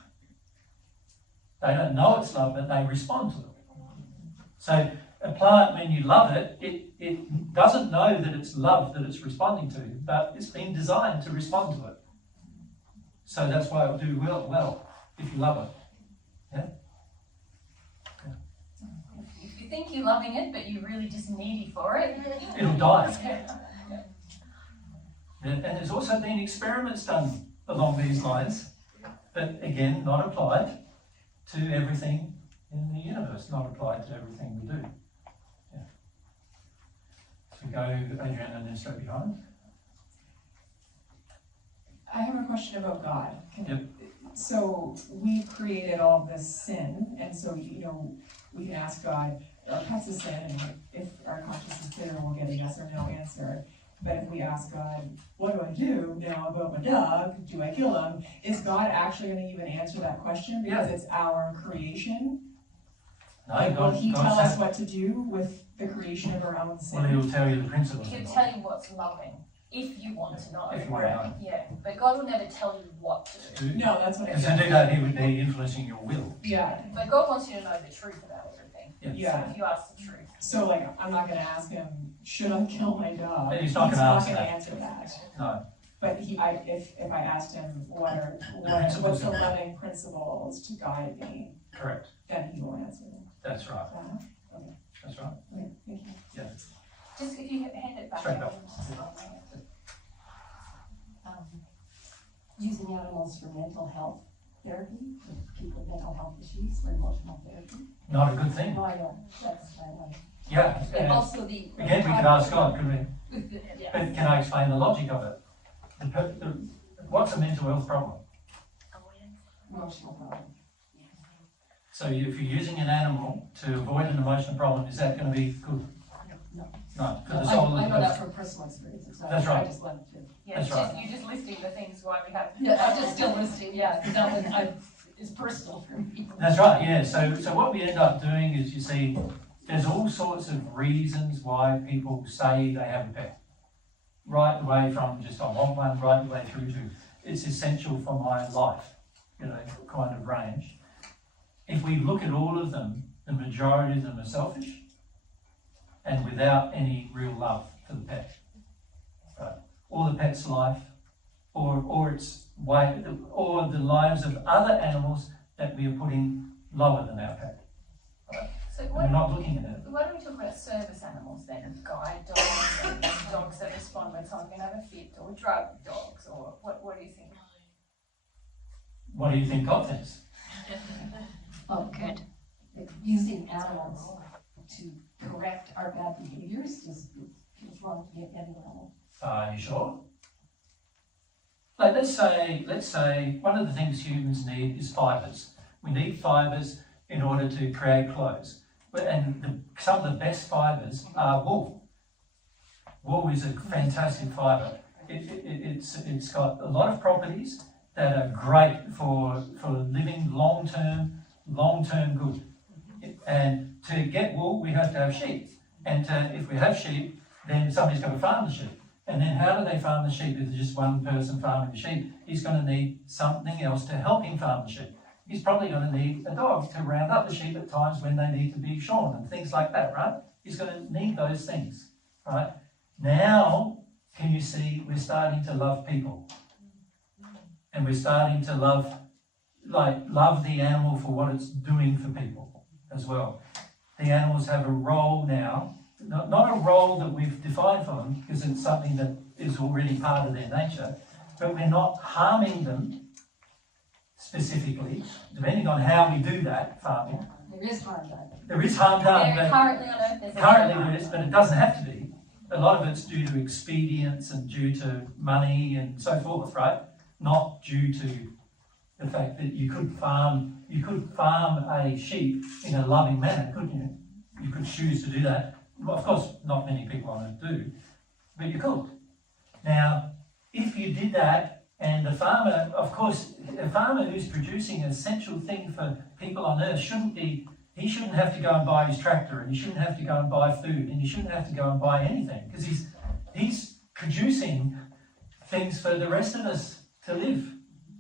They don't know it's love, but they respond to it. So a plant, when you love it, it doesn't know that it's love that it's responding to, but it's been designed to respond to it. So that's why it'll do well if you love it. Yeah? If you think you're loving it, but you're really just needy for it, It'll die. And there's also been experiments done along these lines, but again, not applied to everything in the universe, not applied to everything we do. Yeah. So we go, Adrian, and then straight behind. I have a question about God. Yep. So we created all this sin, and so, we can ask God, our pets is sin, and if our conscience is clear, we'll get a yes or no answer. But if we ask God, what do I do now about my dog? Do I kill him? Is God actually going to even answer that question because it's our creation? No, Will He tell us said, what to do with the creation of our own sin? well, He'll tell you the principles. he'll tell you what's loving, if you want to know. If you want to know. Yeah, but God will never tell you what to do. No, that's what I Because to do that, He would be influencing your will. Yeah. But God wants you to know the truth about everything. Yeah. So if you ask the truth. So, I'm not going to ask him, should I kill my dog? And he's not going to answer that. answer that. No. But if I asked him, what's the loving principles to guide me, Correct. then he will answer them. That's right. Okay. That's right. Okay, thank you. Yeah. Just if you hand it back. Straight back. Using animals for mental health therapy, for people with mental health issues, for emotional therapy. Not a good thing. No, I know, that's, Yeah. And also the. Again, we could ask God, couldn't we? Yeah. But can I explain the logic of it? What's a mental health problem? Emotional problem. So if you're using an animal to avoid an emotional problem, is that going to be good? No. No. I know that from personal experiences. That's right. I just wanted to. Yeah, That's right. You're just listing the things why we have. Yeah, I'm just still listing, yeah, it's personal for me. That's right, yeah. So what we end up doing is, you see, there's all sorts of reasons why people say they have a pet. Right away from just I want one, right the way through to it's essential for my life, kind of range. If we look at all of them, the majority of them are selfish and without any real love for the pet. Right? Or the pet's life, or its way, or the lives of other animals that we are putting lower than our pet. Right? So We're not looking at it. why don't we talk about service animals then? Guide dogs, and dogs that respond when someone's going to have a fit, or drug dogs, or what do you think? What do you think God thinks? Good. Using animals to correct our bad behaviors is wrong to any animal. Are you sure? Like let's say one of the things humans need is fibres. We need fibres in order to create clothes. And some of the best fibres are wool. Wool is a fantastic fibre. It's got a lot of properties that are great for living long-term good. And to get wool, we have to have sheep. And if we have sheep, then somebody's got to farm the sheep. And then how do they farm the sheep if there's just one person farming the sheep? He's going to need something else to help him farm the sheep. He's probably going to need a dog to round up the sheep at times when they need to be shorn and things like that, right? He's going to need those things, right? Now, can you see we're starting to love people? and we're starting to love the animal for what it's doing for people as well. The animals have a role now, not a role that we've defined for them, because it's something that is already part of their nature, but we're not harming them specifically, depending on how we do that farming. There is harm done. There is harm done, but Currently on Earth, there's currently there is, but it doesn't have to be. A lot of it's due to expedience and due to money and so forth, right? Not due to the fact that you could farm a sheep in a loving manner, couldn't you? You could choose to do that. Well, of course, not many people on Earth do, but you could. Now, if you did that, and the farmer, of course, a farmer who's producing an essential thing for people on Earth he shouldn't have to go and buy his tractor, and he shouldn't have to go and buy food, and he shouldn't have to go and buy anything, because he's producing things for the rest of us to live,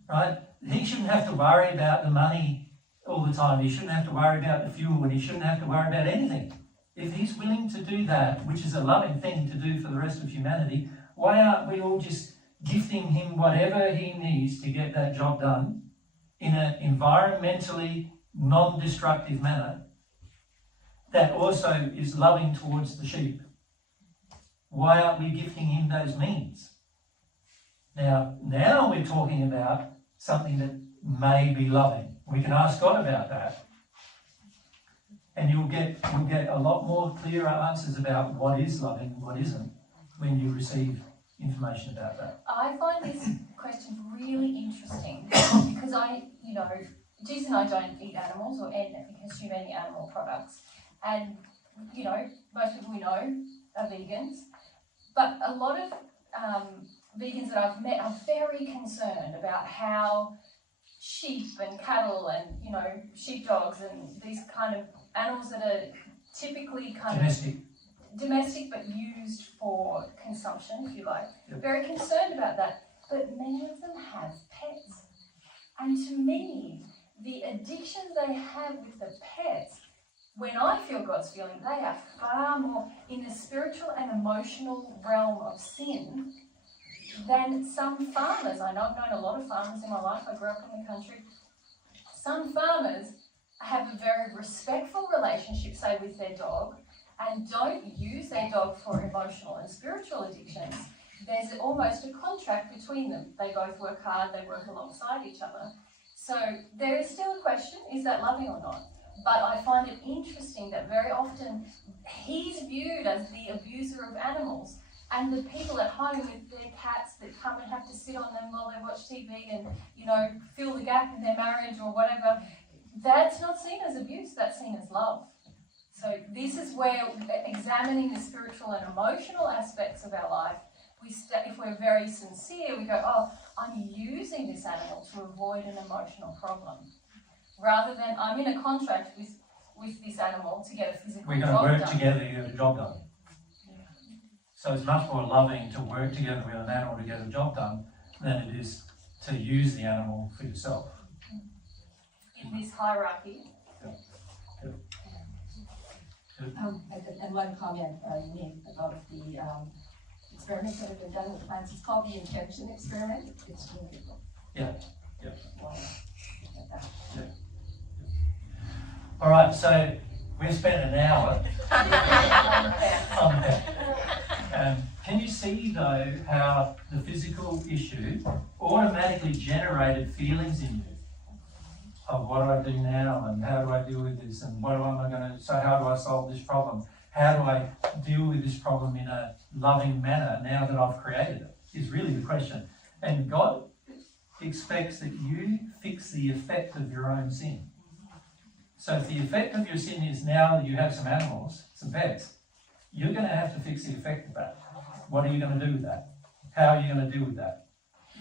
right? He shouldn't have to worry about the money all the time. He shouldn't have to worry about the fuel, and he shouldn't have to worry about anything. If he's willing to do that, which is a loving thing to do for the rest of humanity, why aren't we all just gifting him whatever he needs to get that job done in an environmentally non-destructive manner that also is loving towards the sheep? Why aren't we gifting him those means? Now we're talking about something that may be loving. We can ask God about that, and you'll get a lot more clearer answers about what is loving and what isn't when you receive information about that. I find this question really interesting because Jesus and I don't eat animals or consume any animal products. And, most people we know are vegans. But a lot of vegans that I've met are very concerned about how sheep and cattle and, sheepdogs and these kind of animals that are typically domestic but used for consumption, if you like. Yep. Very concerned about that. But many of them have pets. And to me, the addiction they have with the pets, when I feel God's feeling, they are far more in the spiritual and emotional realm of sin than some farmers. I've known a lot of farmers in my life. I grew up in the country. Some farmers have a very respectful relationship, say, with their dog, and don't use their dog for emotional and spiritual addictions. There's almost a contract between them. They both work hard, they work alongside each other. So there is still a question, is that loving or not? But I find it interesting that very often he's viewed as the abuser of animals, and the people at home with their cats that come and have to sit on them while they watch TV and, fill the gap in their marriage or whatever, that's not seen as abuse, that's seen as love. So this is where examining the spiritual and emotional aspects of our life, if we're very sincere, we go, oh, I'm using this animal to avoid an emotional problem. Rather than I'm in a contract with this animal to get a physical job done. We're going to work together to get a job done. Yeah. So it's much more loving to work together with an animal to get a job done than it is to use the animal for yourself. In this hierarchy. Yeah. And one comment you made about the experiments that have been done with plants. It's called the intention experiment. It's really cool. Yeah. All right, so we've spent an hour on that. Can you see, though, how the physical issue automatically generated feelings in you of what do I do now, and how do I deal with this, and how do I solve this problem? How do I deal with this problem in a loving manner now that I've created it, is really the question. And God expects that you fix the effect of your own sin. So if the effect of your sin is now that you have some animals, some pets, you're going to have to fix the effect of that. What are you going to do with that? How are you going to deal with that?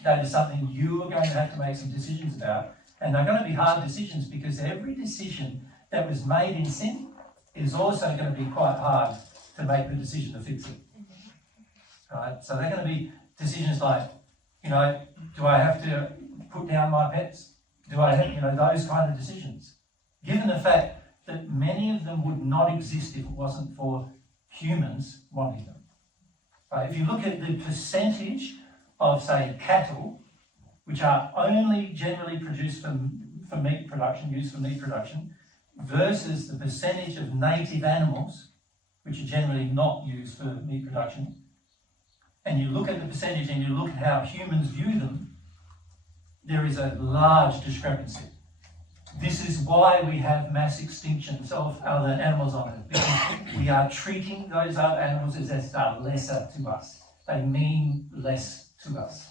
That is something you are going to have to make some decisions about. And they're going to be hard decisions, because every decision that was made in sin is also going to be quite hard to make the decision to fix it. Right? So they're going to be decisions like, do I have to put down my pets? Do I have, those kind of decisions. Given the fact that many of them would not exist if it wasn't for humans wanting them. Right? If you look at the percentage of, say, cattle which are only generally produced for meat production, used for meat production, versus the percentage of native animals, which are generally not used for meat production, and you look at the percentage and you look at how humans view them, there is a large discrepancy. This is why we have mass extinctions of other animals on Earth, because we are treating those other animals as if they are lesser to us. They mean less to us.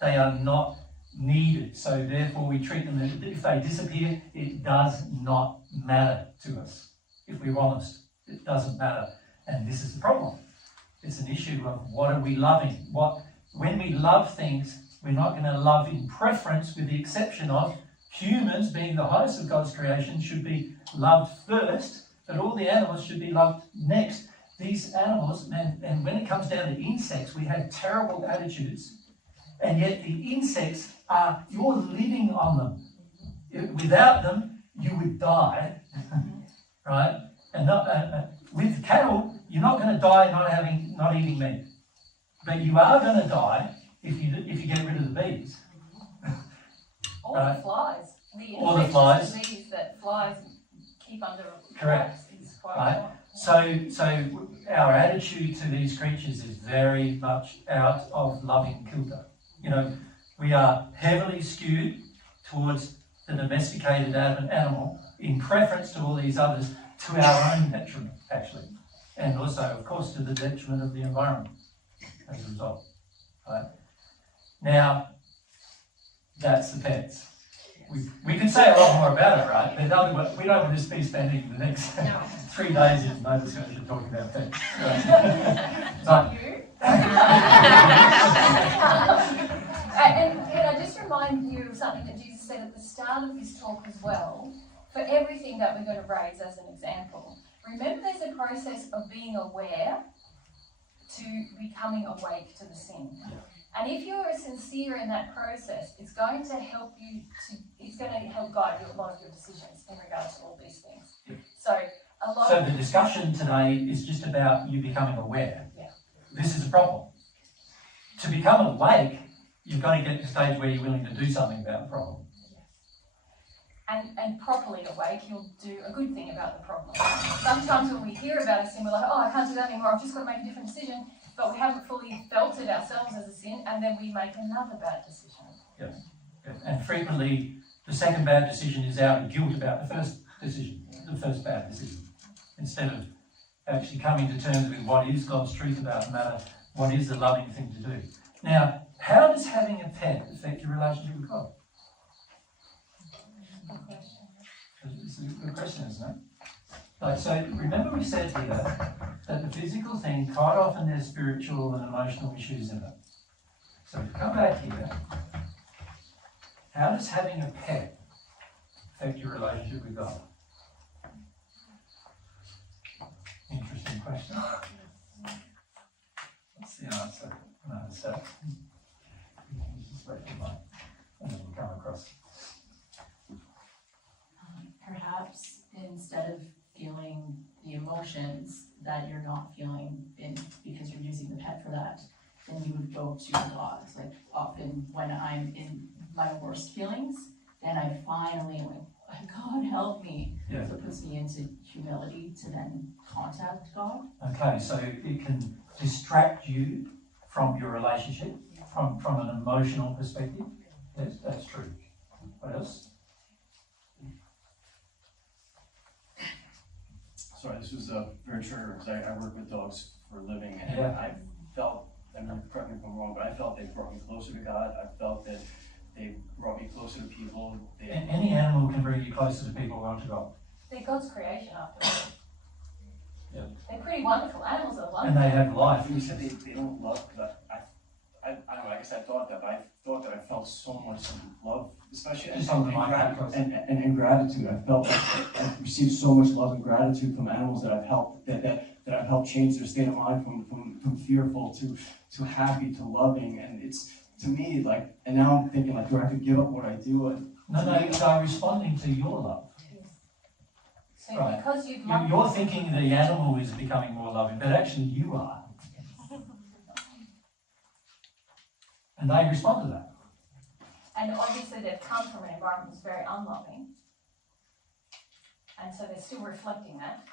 They are not needed, so therefore we treat them as if they disappear, it does not matter to us. If we're honest, it doesn't matter. And this is the problem. It's an issue of what are we loving? When we love things, we're not going to love in preference, with the exception of humans, being the highest of God's creation, should be loved first, but all the animals should be loved next. These animals, and when it comes down to insects, we have terrible attitudes, and yet the insects you're living on them. Without them, you would die, right? And with cattle, you're not going to die not eating meat, but you are going to die if you get rid of the bees. Or the flies. Or the flies. Disease that flies keep under Correct. Is quite right. So our attitude to these creatures is very much out of loving kilter. You know, we are heavily skewed towards the domesticated animal in preference to all these others, to our own detriment, actually. And also, of course, to the detriment of the environment as a result. Right? Now, that's the pets. We could say a lot more about it, right? But we don't want to be spending the next 3 days in Nova Scotia talking about pets. Right? Not you. And can I just remind you of something that Jesus said at the start of his talk as well? For everything that we're going to raise as an example, remember there's a process of being aware to becoming awake to the sin. And if you're sincere in that process, it's going to help you it's going to help guide you a lot of your decisions in regards to all these things. So the discussion today is just about you becoming aware. Yeah. This is a problem. To become awake, you've got to get to the stage where you're willing to do something about the problem. And properly awake, you'll do a good thing about the problem. Sometimes when we hear about a sin, we're like, oh, I can't do that anymore, I've just got to make a different decision. But we haven't fully felt it ourselves as a sin, and then we make another bad decision. Yes. And frequently, the second bad decision is out of guilt about the first decision, the first bad decision. Instead of actually coming to terms with what is God's truth about the matter, what is the loving thing to do. Now, how does having a pet affect your relationship with God? It's a good question, isn't it? So remember we said here that the physical thing, quite often there's spiritual and emotional issues in it. So to come back here, how does having a pet affect your relationship with God? Interesting question. What's the answer? No, it's that. Just wait for mine, and then we'll come across. Perhaps instead of feeling the emotions that you're not feeling because you're using the pet for that, then you would go to God. Like often when I'm in my worst feelings, then I finally God help me. Yeah. So it puts me into humility to then contact God. Okay, so it can distract you from your relationship, from an emotional perspective. Yes, that's true. What else? Sorry, this was very trigger because I work with dogs for a living, and Yeah. I felt, and correct me if I'm wrong, but I felt they brought me closer to God. I felt that they brought me closer to people. Any animal can bring you closer to people or to God. They're God's creation after all. Yeah. They're pretty wonderful. Animals are wonderful. And they have life. You said they don't love, but I don't know, I guess I thought that, but I thought that I felt so much love, especially and gratitude. I felt like I've received so much love and gratitude from animals that I've helped that I've helped change their state of mind from fearful to happy to loving. And it's, to me, like, and now I'm thinking, like, do I have to give up what I do? No, they're responding to your love. So right. Because You're thinking the animal is becoming more loving, but actually you are. And they respond to that. And obviously they've come from an environment that's very unloving. And so they're still reflecting that.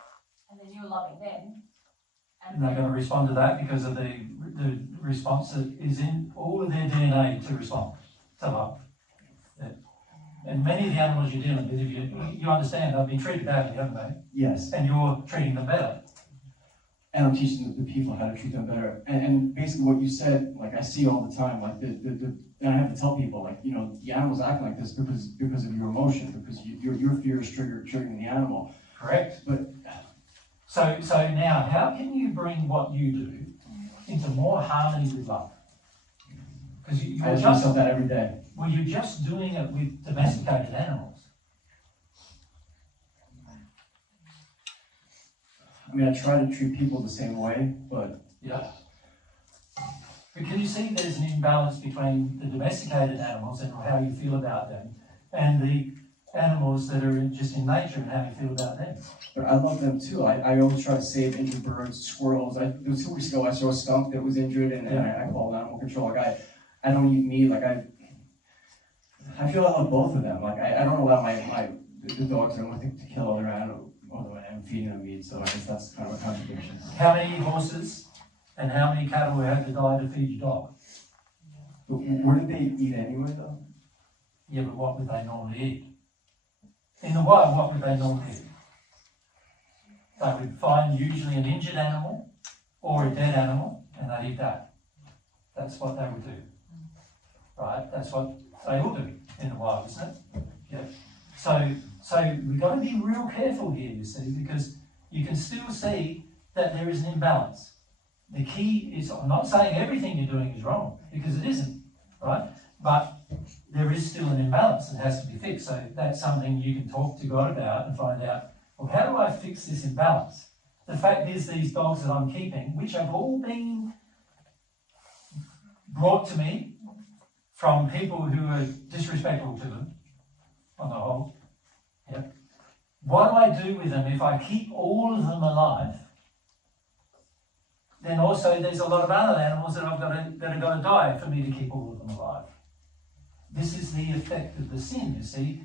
And then you're loving them. And they're going to respond to that because of the response that is in all of their DNA to respond to love. Yeah. And many of the animals you're dealing with, if you understand, they've been treated badly, haven't they? Yes. And you're treating them better. And I'm teaching the people how to treat them better. And basically what you said, like I see all the time, like and I have to tell people, like, you know, the animal's acting like this because of your emotion, because your fear is triggering the animal. Correct. But so now, how can you bring what you do into more harmony with love? Because you I ask myself that every day. Well, you're just doing it with domesticated animals. I mean, I try to treat people the same way, but... Yeah. But can you see there's an imbalance between the domesticated animals and how you feel about them, and the animals that are just in nature and how you feel about them? But I love them too. I always try to save injured birds, squirrels. It was 2 weeks ago I saw a skunk that was injured, and I called animal control. Like, I don't eat meat. Like, I feel I love both of them. Like, I don't allow the dogs I don't want to kill other animals, although I'm feeding them meat, so I guess that's kind of a contradiction. How many horses and how many cattle have to die to feed your dog? But where did they eat anyway, though? Yeah, but what would they normally eat? In the wild, what would they normally eat? They would find usually an injured animal or a dead animal, and they'd eat that. That's what they would do. Right? That's what they all do in the wild, isn't it? Yeah. So we've got to be real careful here, you see, because you can still see that there is an imbalance. The key is, I'm not saying everything you're doing is wrong, because it isn't, right? But there is still an imbalance that has to be fixed. So that's something you can talk to God about and find out, well, how do I fix this imbalance? The fact is, these dogs that I'm keeping, which have all been brought to me from people who are disrespectful to them, on the whole, yep. What do I do with them if I keep all of them alive? Then also there's a lot of other animals that are going to die for me to keep all of them alive. This is the effect of the sin, you see.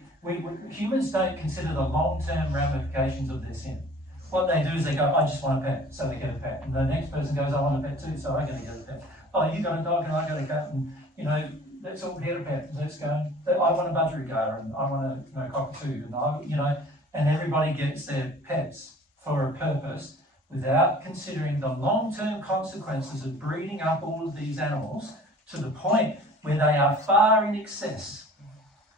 Humans don't consider the long-term ramifications of their sin. What they do is they go, I just want a pet, so they get a pet. And the next person goes, I want a pet too, so I'm going to get a pet. Oh, you got a dog and I got a cat, and, you know, let's all get a pet. Let's go. I want a budgerigar, and I want a cockatoo, and and everybody gets their pets for a purpose without considering the long-term consequences of breeding up all of these animals to the point where they are far in excess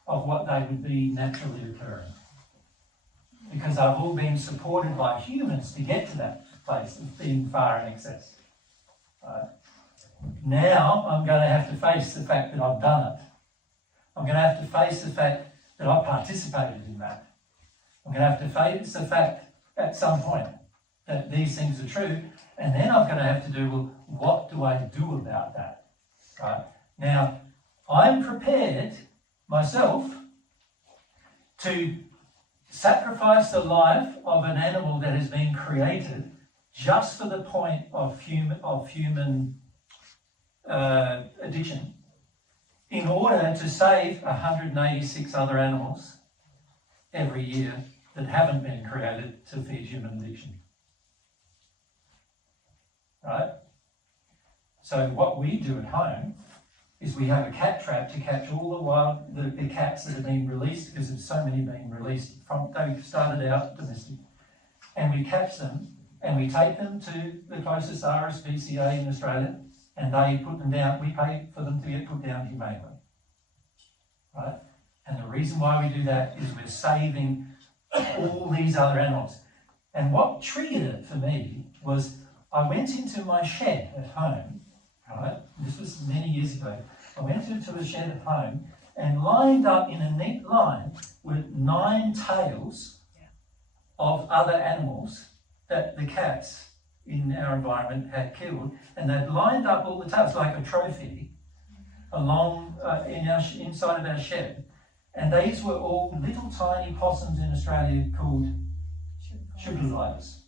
of what they would be naturally occurring. Because they've all been supported by humans to get to that place of being far in excess. Right? Now I'm going to have to face the fact that I've done it. I'm going to have to face the fact that I participated in that. I'm going to have to face the fact at some point that these things are true, and then I'm going to have to do, well, what do I do about that? Right? Now, I'm prepared myself to sacrifice the life of an animal that has been created just for the point of human addiction, in order to save 186 other animals every year that haven't been created to feed human addiction. Right? So what we do at home is we have a cat trap to catch all the cats that have been released, because there's so many being released from, they started out domestic, and we catch them and we take them to the closest RSPCA in Australia, and they put them down. We pay for them to get put down humanely. Right? And the reason why we do that is we're saving all these other animals. And what triggered it for me was I went into my shed at home, right? This was many years ago. I went into a shed at home, and lined up in a neat line were 9 tails of other animals that the cats in our environment had killed, and they'd lined up all the tails like a trophy along inside of our shed. And these were all little tiny possums in Australia called sugar gliders,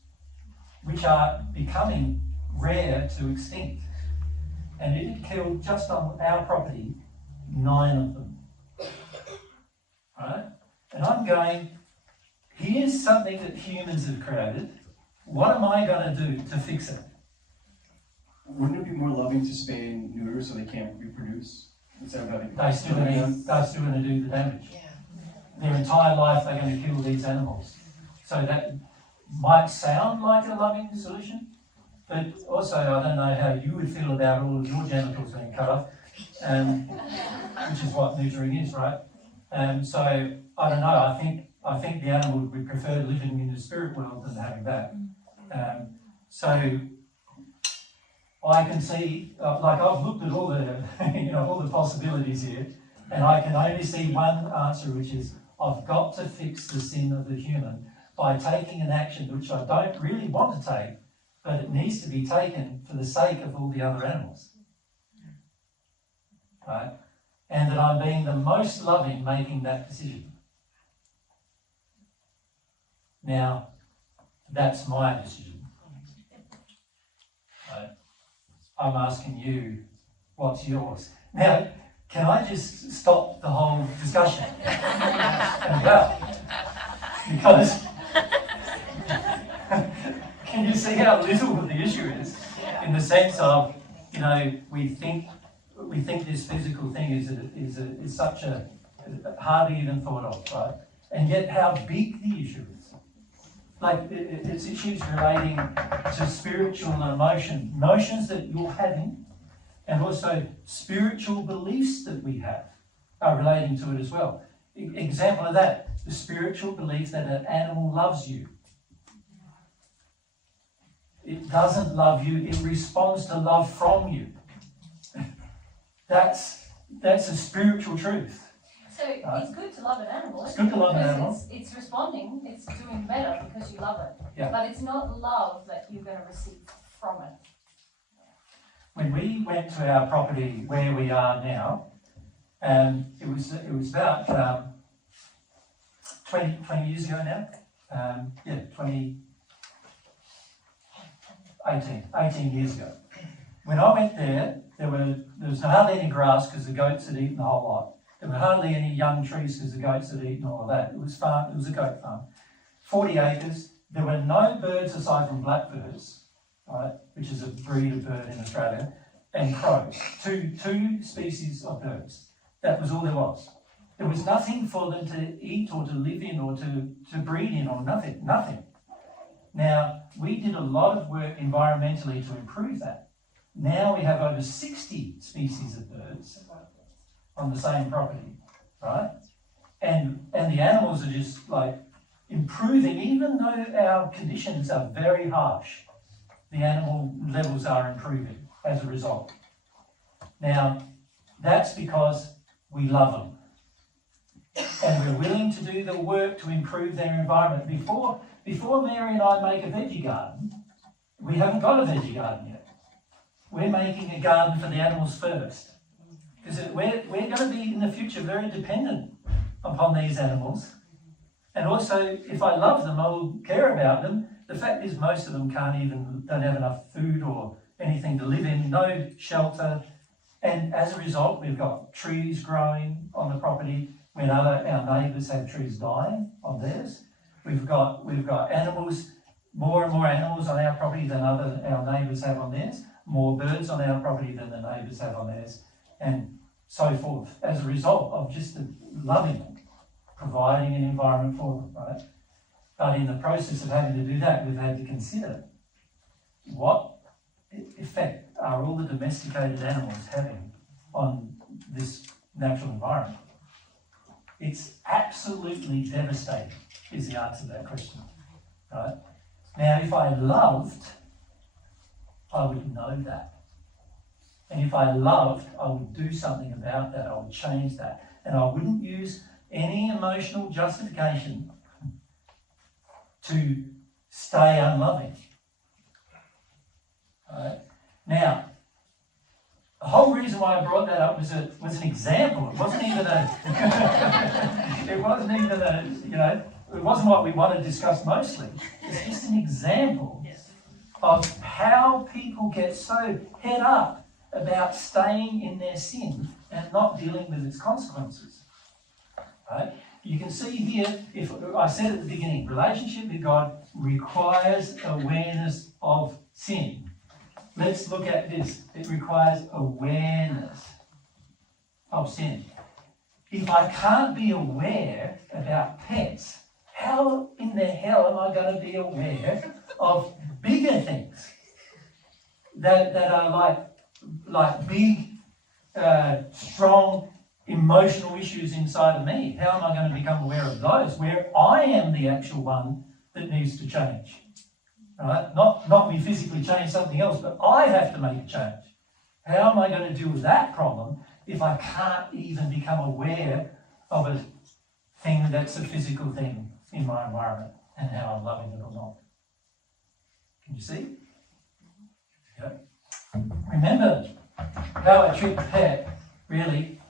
which are becoming rare to extinct. And it had killed, just on our property, 9 of them. going, here's something that humans have created. What am I going to do to fix it? Wouldn't it be more loving to spay and neuter so they can't reproduce instead of having? They're still going to do the damage. Their entire life they're going to kill these animals. So that might sound like a loving solution, but also I don't know how you would feel about all of your genitals being cut off, which is what neutering is, right? So I don't know. I think the animal would prefer living in the spirit world than having that. So I can see, like I've looked at all the, all the possibilities here, and I can only see one answer, which is I've got to fix the sin of the human by taking an action which I don't really want to take, but it needs to be taken for the sake of all the other animals. Right? And that I'm being the most loving making that decision. Now, that's my decision. Right? I'm asking you, what's yours? Now, can I just stop the whole discussion? Because can you see how little the issue is? In the sense of, we think this physical thing is such a hardly even thought of, right? And yet how big the issue is. Like it's issues relating to spiritual and notions that you're having, and also spiritual beliefs that we have are relating to it as well. Example of that, the spiritual belief that an animal loves you. It doesn't love you, it responds to love from you. That's a spiritual truth. So it's good to love an animal. It's good to love an animal. It's responding, it's doing better because you love it. Yeah. But it's not love that you're going to receive from it. When we went to our property where we are now, it was about 20 years ago now. 18 years ago. When I went there, there was hardly any grass because the goats had eaten the whole lot. There were hardly any young trees because the goats had eaten all of that. It was a goat farm. 40 acres. There were no birds aside from blackbirds, right, which is a breed of bird in Australia, and crows. Two species of birds. That was all there was. There was nothing for them to eat or to live in or to breed in or nothing. Now, we did a lot of work environmentally to improve that. Now we have over 60 species of birds on the same property, right? And the animals are just like improving, even though our conditions are very harsh. The animal levels are improving as a result. Now, that's because we love them. And we're willing to do the work to improve their environment. Before Mary and I make a veggie garden, we haven't got a veggie garden yet. We're making a garden for the animals first. Because we're going to be in the future very dependent upon these animals. And also, if I love them, I will care about them. The fact is most of them don't have enough food or anything to live in, no shelter. And as a result, we've got trees growing on the property when our neighbours have trees dying on theirs. We've got animals, more and more animals on our property than our neighbours have on theirs, more birds on our property than the neighbours have on theirs, and so forth, as a result of just loving them, providing an environment for them, right? But in the process of having to do that, we've had to consider what effect are all the domesticated animals having on this natural environment. It's absolutely devastating, is the answer to that question, right? Now, if I loved, I would know that. And if I loved, I would do something about that. I would change that. And I wouldn't use any emotional justification to stay unloving. Right? Now, the whole reason why I brought that up was an example. It wasn't even it wasn't what we want to discuss mostly. It's just an example of how people get so head up about staying in their sin and not dealing with its consequences. Right? you can see here, if I said at the beginning, relationship with God requires awareness of sin. Let's look at this. It requires awareness of sin. If I can't be aware about pets, how in the hell am I going to be aware of bigger things that are like big, strong emotional issues inside of me? How am I going to become aware of those, where I am the actual one that needs to change? Right? Not me physically change something else, but I have to make a change. How am I going to deal with that problem if I can't even become aware of a thing that's a physical thing in my environment and how I'm loving it or not? Can you see? Okay. Remember, how I treat the pet really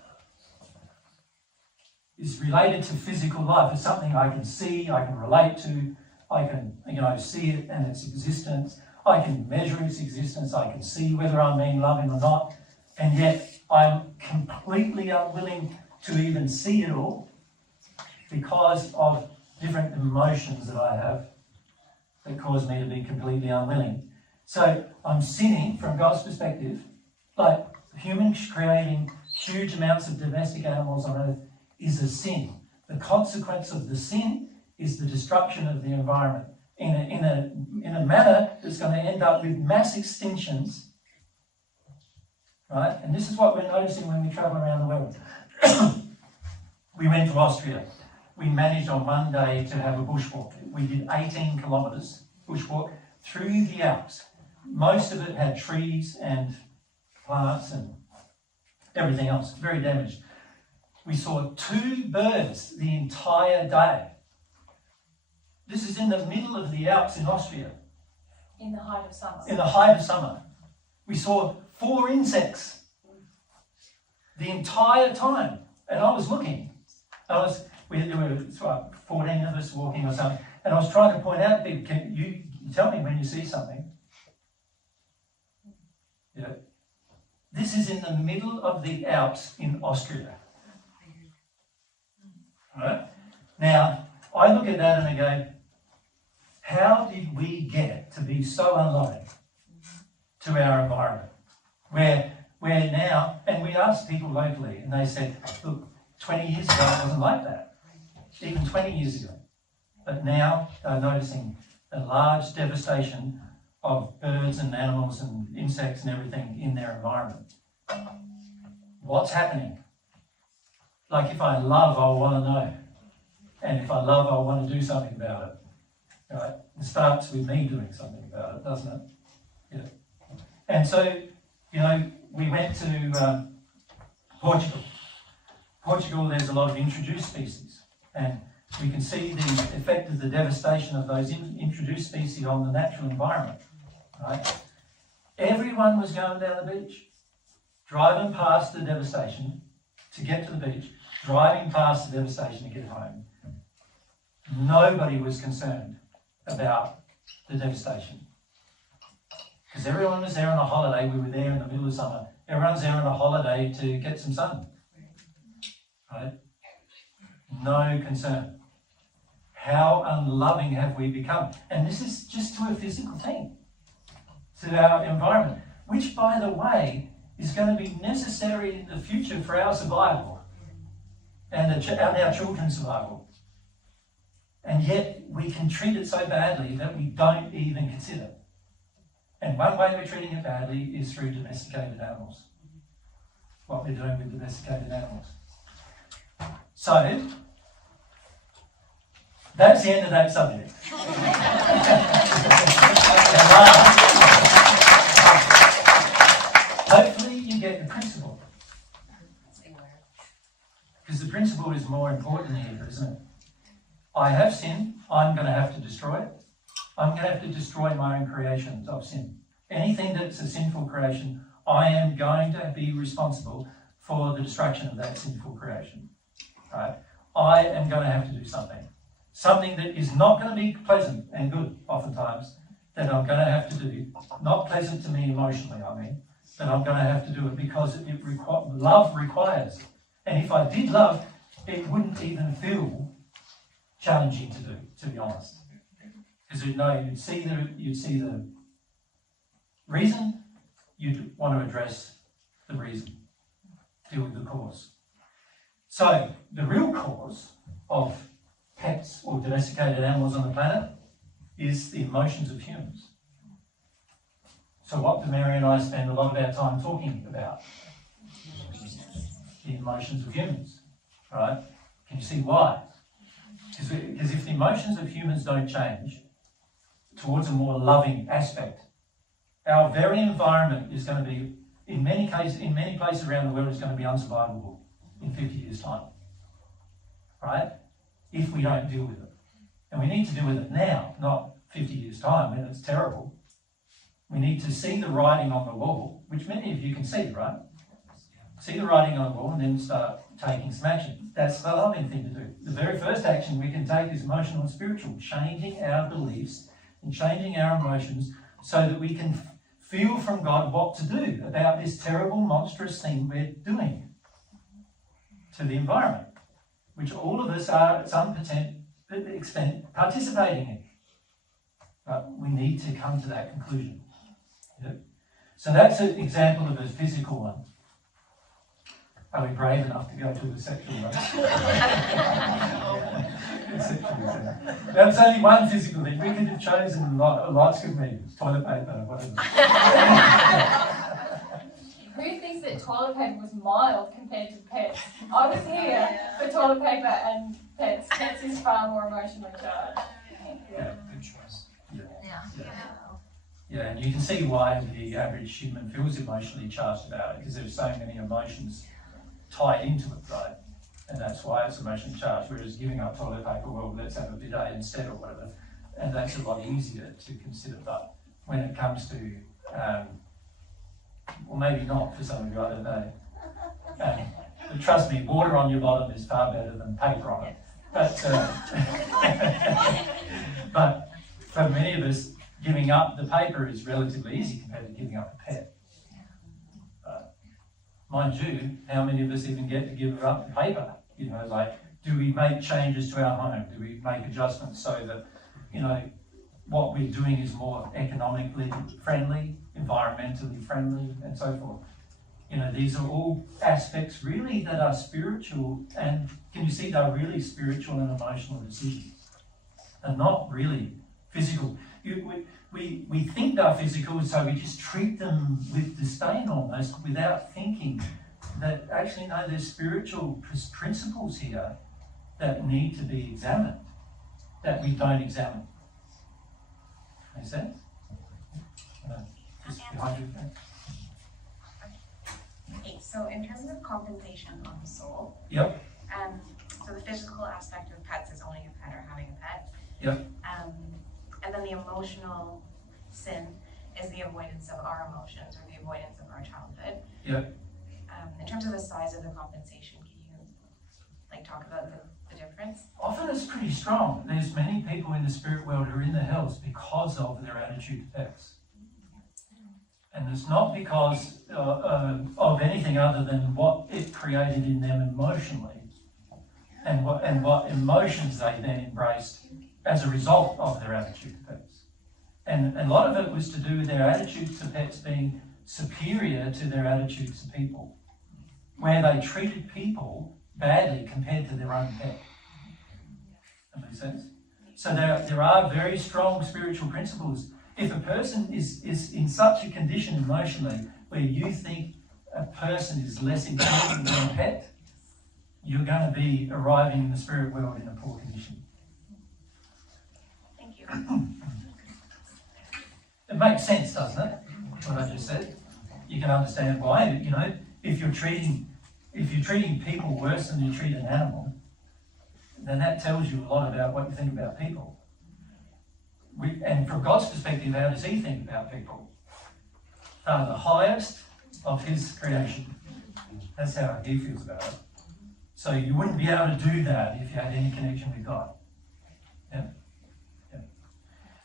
is related to physical life. It's something I can see, I can relate to, I can, see it and its existence. I can measure its existence. I can see whether I'm being loving or not. And yet I'm completely unwilling to even see it all because of different emotions that I have that cause me to be completely unwilling. So I'm sinning from God's perspective, like humans creating huge amounts of domestic animals on earth is a sin. The consequence of the sin is the destruction of the environment in a manner that's going to end up with mass extinctions, right? And this is what we're noticing when we travel around the world. We went to Austria. We managed on one day to have a bushwalk. We did 18 kilometres bushwalk through the Alps. Most of it had trees and plants and everything else, very damaged. We saw 2 birds the entire day. This is in the middle of the Alps in Austria. In the height of summer. In the height of summer. We saw 4 insects the entire time. And I was looking. There were 14 of us walking or something. And I was trying to point out to people, can you tell me when you see something? Yeah. This is in the middle of the Alps in Austria. Right? Now, I look at that and I go, how did we get to be so unloving to our environment? Where now, and we asked people locally and they said, look, 20 years ago it wasn't like that. Even 20 years ago. But now they're noticing a large devastation of birds and animals and insects and everything in their environment. What's happening? Like if I love, I want to know. And if I love, I want to do something about it. Right? It starts with me doing something about it, doesn't it? Yeah. And so, we went to Portugal. Portugal, there's a lot of introduced species. And we can see the effect of the devastation of those introduced species on the natural environment. Right? Everyone was going down the beach, driving past the devastation to get to the beach, driving past the devastation to get home. Nobody was concerned about the devastation. Because everyone was there on a holiday. We were there in the middle of summer. Everyone's there on a holiday to get some sun. Right? No concern. How unloving have we become? And this is just to a physical thing, to our environment, which, by the way, is going to be necessary in the future for our survival and our children's survival. And yet we can treat it so badly that we don't even consider. And one way we're treating it badly is through domesticated animals. What we're doing with domesticated animals. So, that's the end of that subject. Hopefully you get the principle. Because the principle is more important here, isn't it? I have sinned, I'm going to have to destroy it. I'm going to have to destroy my own creations of sin. Anything that's a sinful creation, I am going to be responsible for the destruction of that sinful creation. Right? I am going to have to do something. Something that is not going to be pleasant and good, oftentimes, that I'm going to have to do. Not pleasant to me emotionally, I mean, but I'm going to have to do it because love requires. And if I did love, it wouldn't even feel challenging to do, to be honest. Because you'd see the reason, you'd want to address the reason, deal with the cause. So the real cause of pets or domesticated animals on the planet is the emotions of humans. So what do Mary and I spend a lot of our time talking about? The emotions of humans, right? Can you see why? Because if the emotions of humans don't change towards a more loving aspect, our very environment is going to be, in many places around the world, is going to be unsurvivable in 50 years' time, right? If we don't deal with it. And we need to deal with it now, not 50 years' time when it's terrible. We need to see the writing on the wall, which many of you can see, right? See the writing on the wall and then start taking some action. That's the loving thing to do. The very first action we can take is emotional and spiritual, changing our beliefs and changing our emotions so that we can feel from God what to do about this terrible, monstrous thing we're doing to the environment, which all of us are at some extent participating in. But we need to come to that conclusion. Yep. So that's an example of a physical one. Are we brave enough to go to the sexual one? That's only one physical thing. We could have chosen lots of means, toilet paper, whatever. Who thinks that toilet paper was mild compared to pets? I was here for toilet paper and pets. Pets is far more emotionally charged. Yeah, good choice. Yeah, and you can see why the average human feels emotionally charged about it, because there's so many emotions tied into it, right? And that's why it's emotionally charged, whereas giving up toilet paper, well, let's have a bidet instead or whatever, and that's a lot easier to consider. But when it comes to, well, maybe not for some of you, I don't know. But trust me, water on your bottom is far better than paper on it. But, but for many of us, giving up the paper is relatively easy compared to giving up a pet. Mind you, how many of us even get to give up the paper? You know, like, do we make changes to our home? Do we make adjustments so that, you know, what we're doing is more economically friendly, environmentally friendly, and so forth? You know, these are all aspects really that are spiritual, and can you see they're really spiritual and emotional decisions? They're not really physical. We think they're physical, so we just treat them with disdain almost without thinking that actually, no, there's spiritual principles here that need to be examined, that we don't examine. Make sense? Just behind you. Okay, so in terms of compensation on the soul, Yep. So the physical aspect of pets is owning a pet or having a pet. Yep. And then the emotional sin is the avoidance of our emotions or the avoidance of our childhood. Yep. In terms of the size of the compensation, can you talk about the difference? Often it's pretty strong. There's many people in the spirit world who are in the hells because of their attitude to pets. And it's not because of anything other than what it created in them emotionally and what emotions they then embraced as a result of their attitude to pets. And a lot of it was to do with their attitudes to pets being superior to their attitudes to people, where they treated people badly compared to their own pet. That makes sense? So there are very strong spiritual principles. If a person is in such a condition emotionally where you think a person is less important than a pet, you're going to be arriving in the spirit world in a poor condition. Thank you. It makes sense, doesn't it? What I just said. You can understand why. You know, if you're treating people worse than you treat an animal, then that tells you a lot about what you think about people. And from God's perspective, how does He think about people? The highest of His creation. That's how He feels about it. So you wouldn't be able to do that if you had any connection with God. Yeah. Yeah.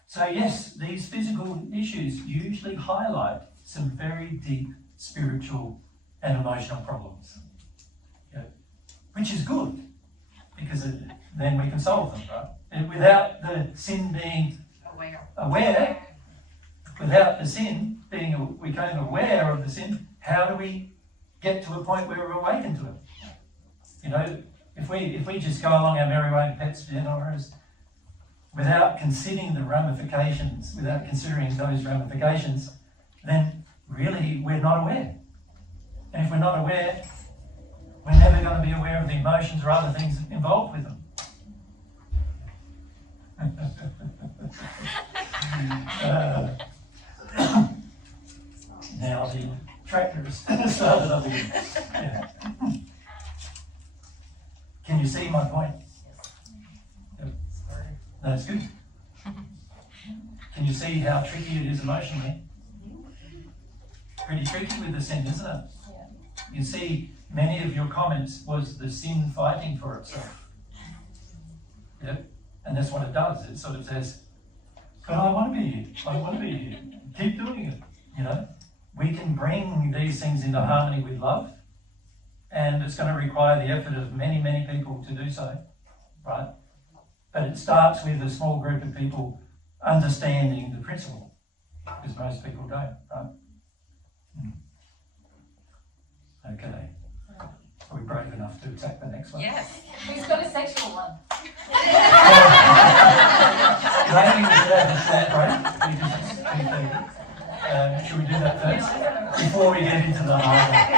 So yes, these physical issues usually highlight some very deep spiritual and emotional problems. Yeah. Which is good. then we can solve them, right? And without the sin being aware, without the sin being, we became aware of the sin, how do we get to a point where we're awakened to it? You know, if we just go along our merry way, pets, generous, without considering the ramifications, without considering those ramifications, then really we're not aware. And if we're not aware, we're never going to be aware of the emotions or other things involved with them. Now the tractors started up again. Yeah. Can you see my point? Yep. That's good. Can you see how tricky it is emotionally? Pretty tricky with the sin, isn't it? You see, many of your comments was the sin fighting for itself. Yep. And that's what it does. It sort of says, but I want to be here. I want to be here. Keep doing it. You know, we can bring these things into harmony with love, and it's going to require the effort of many, many people to do so, right? But it starts with a small group of people understanding the principle, because most people don't, right? Okay. Are we brave enough to attack the next one? Yes. Who's got a sexual one? Maybe we should have a short break. Should we do that first? Before we get into the harder.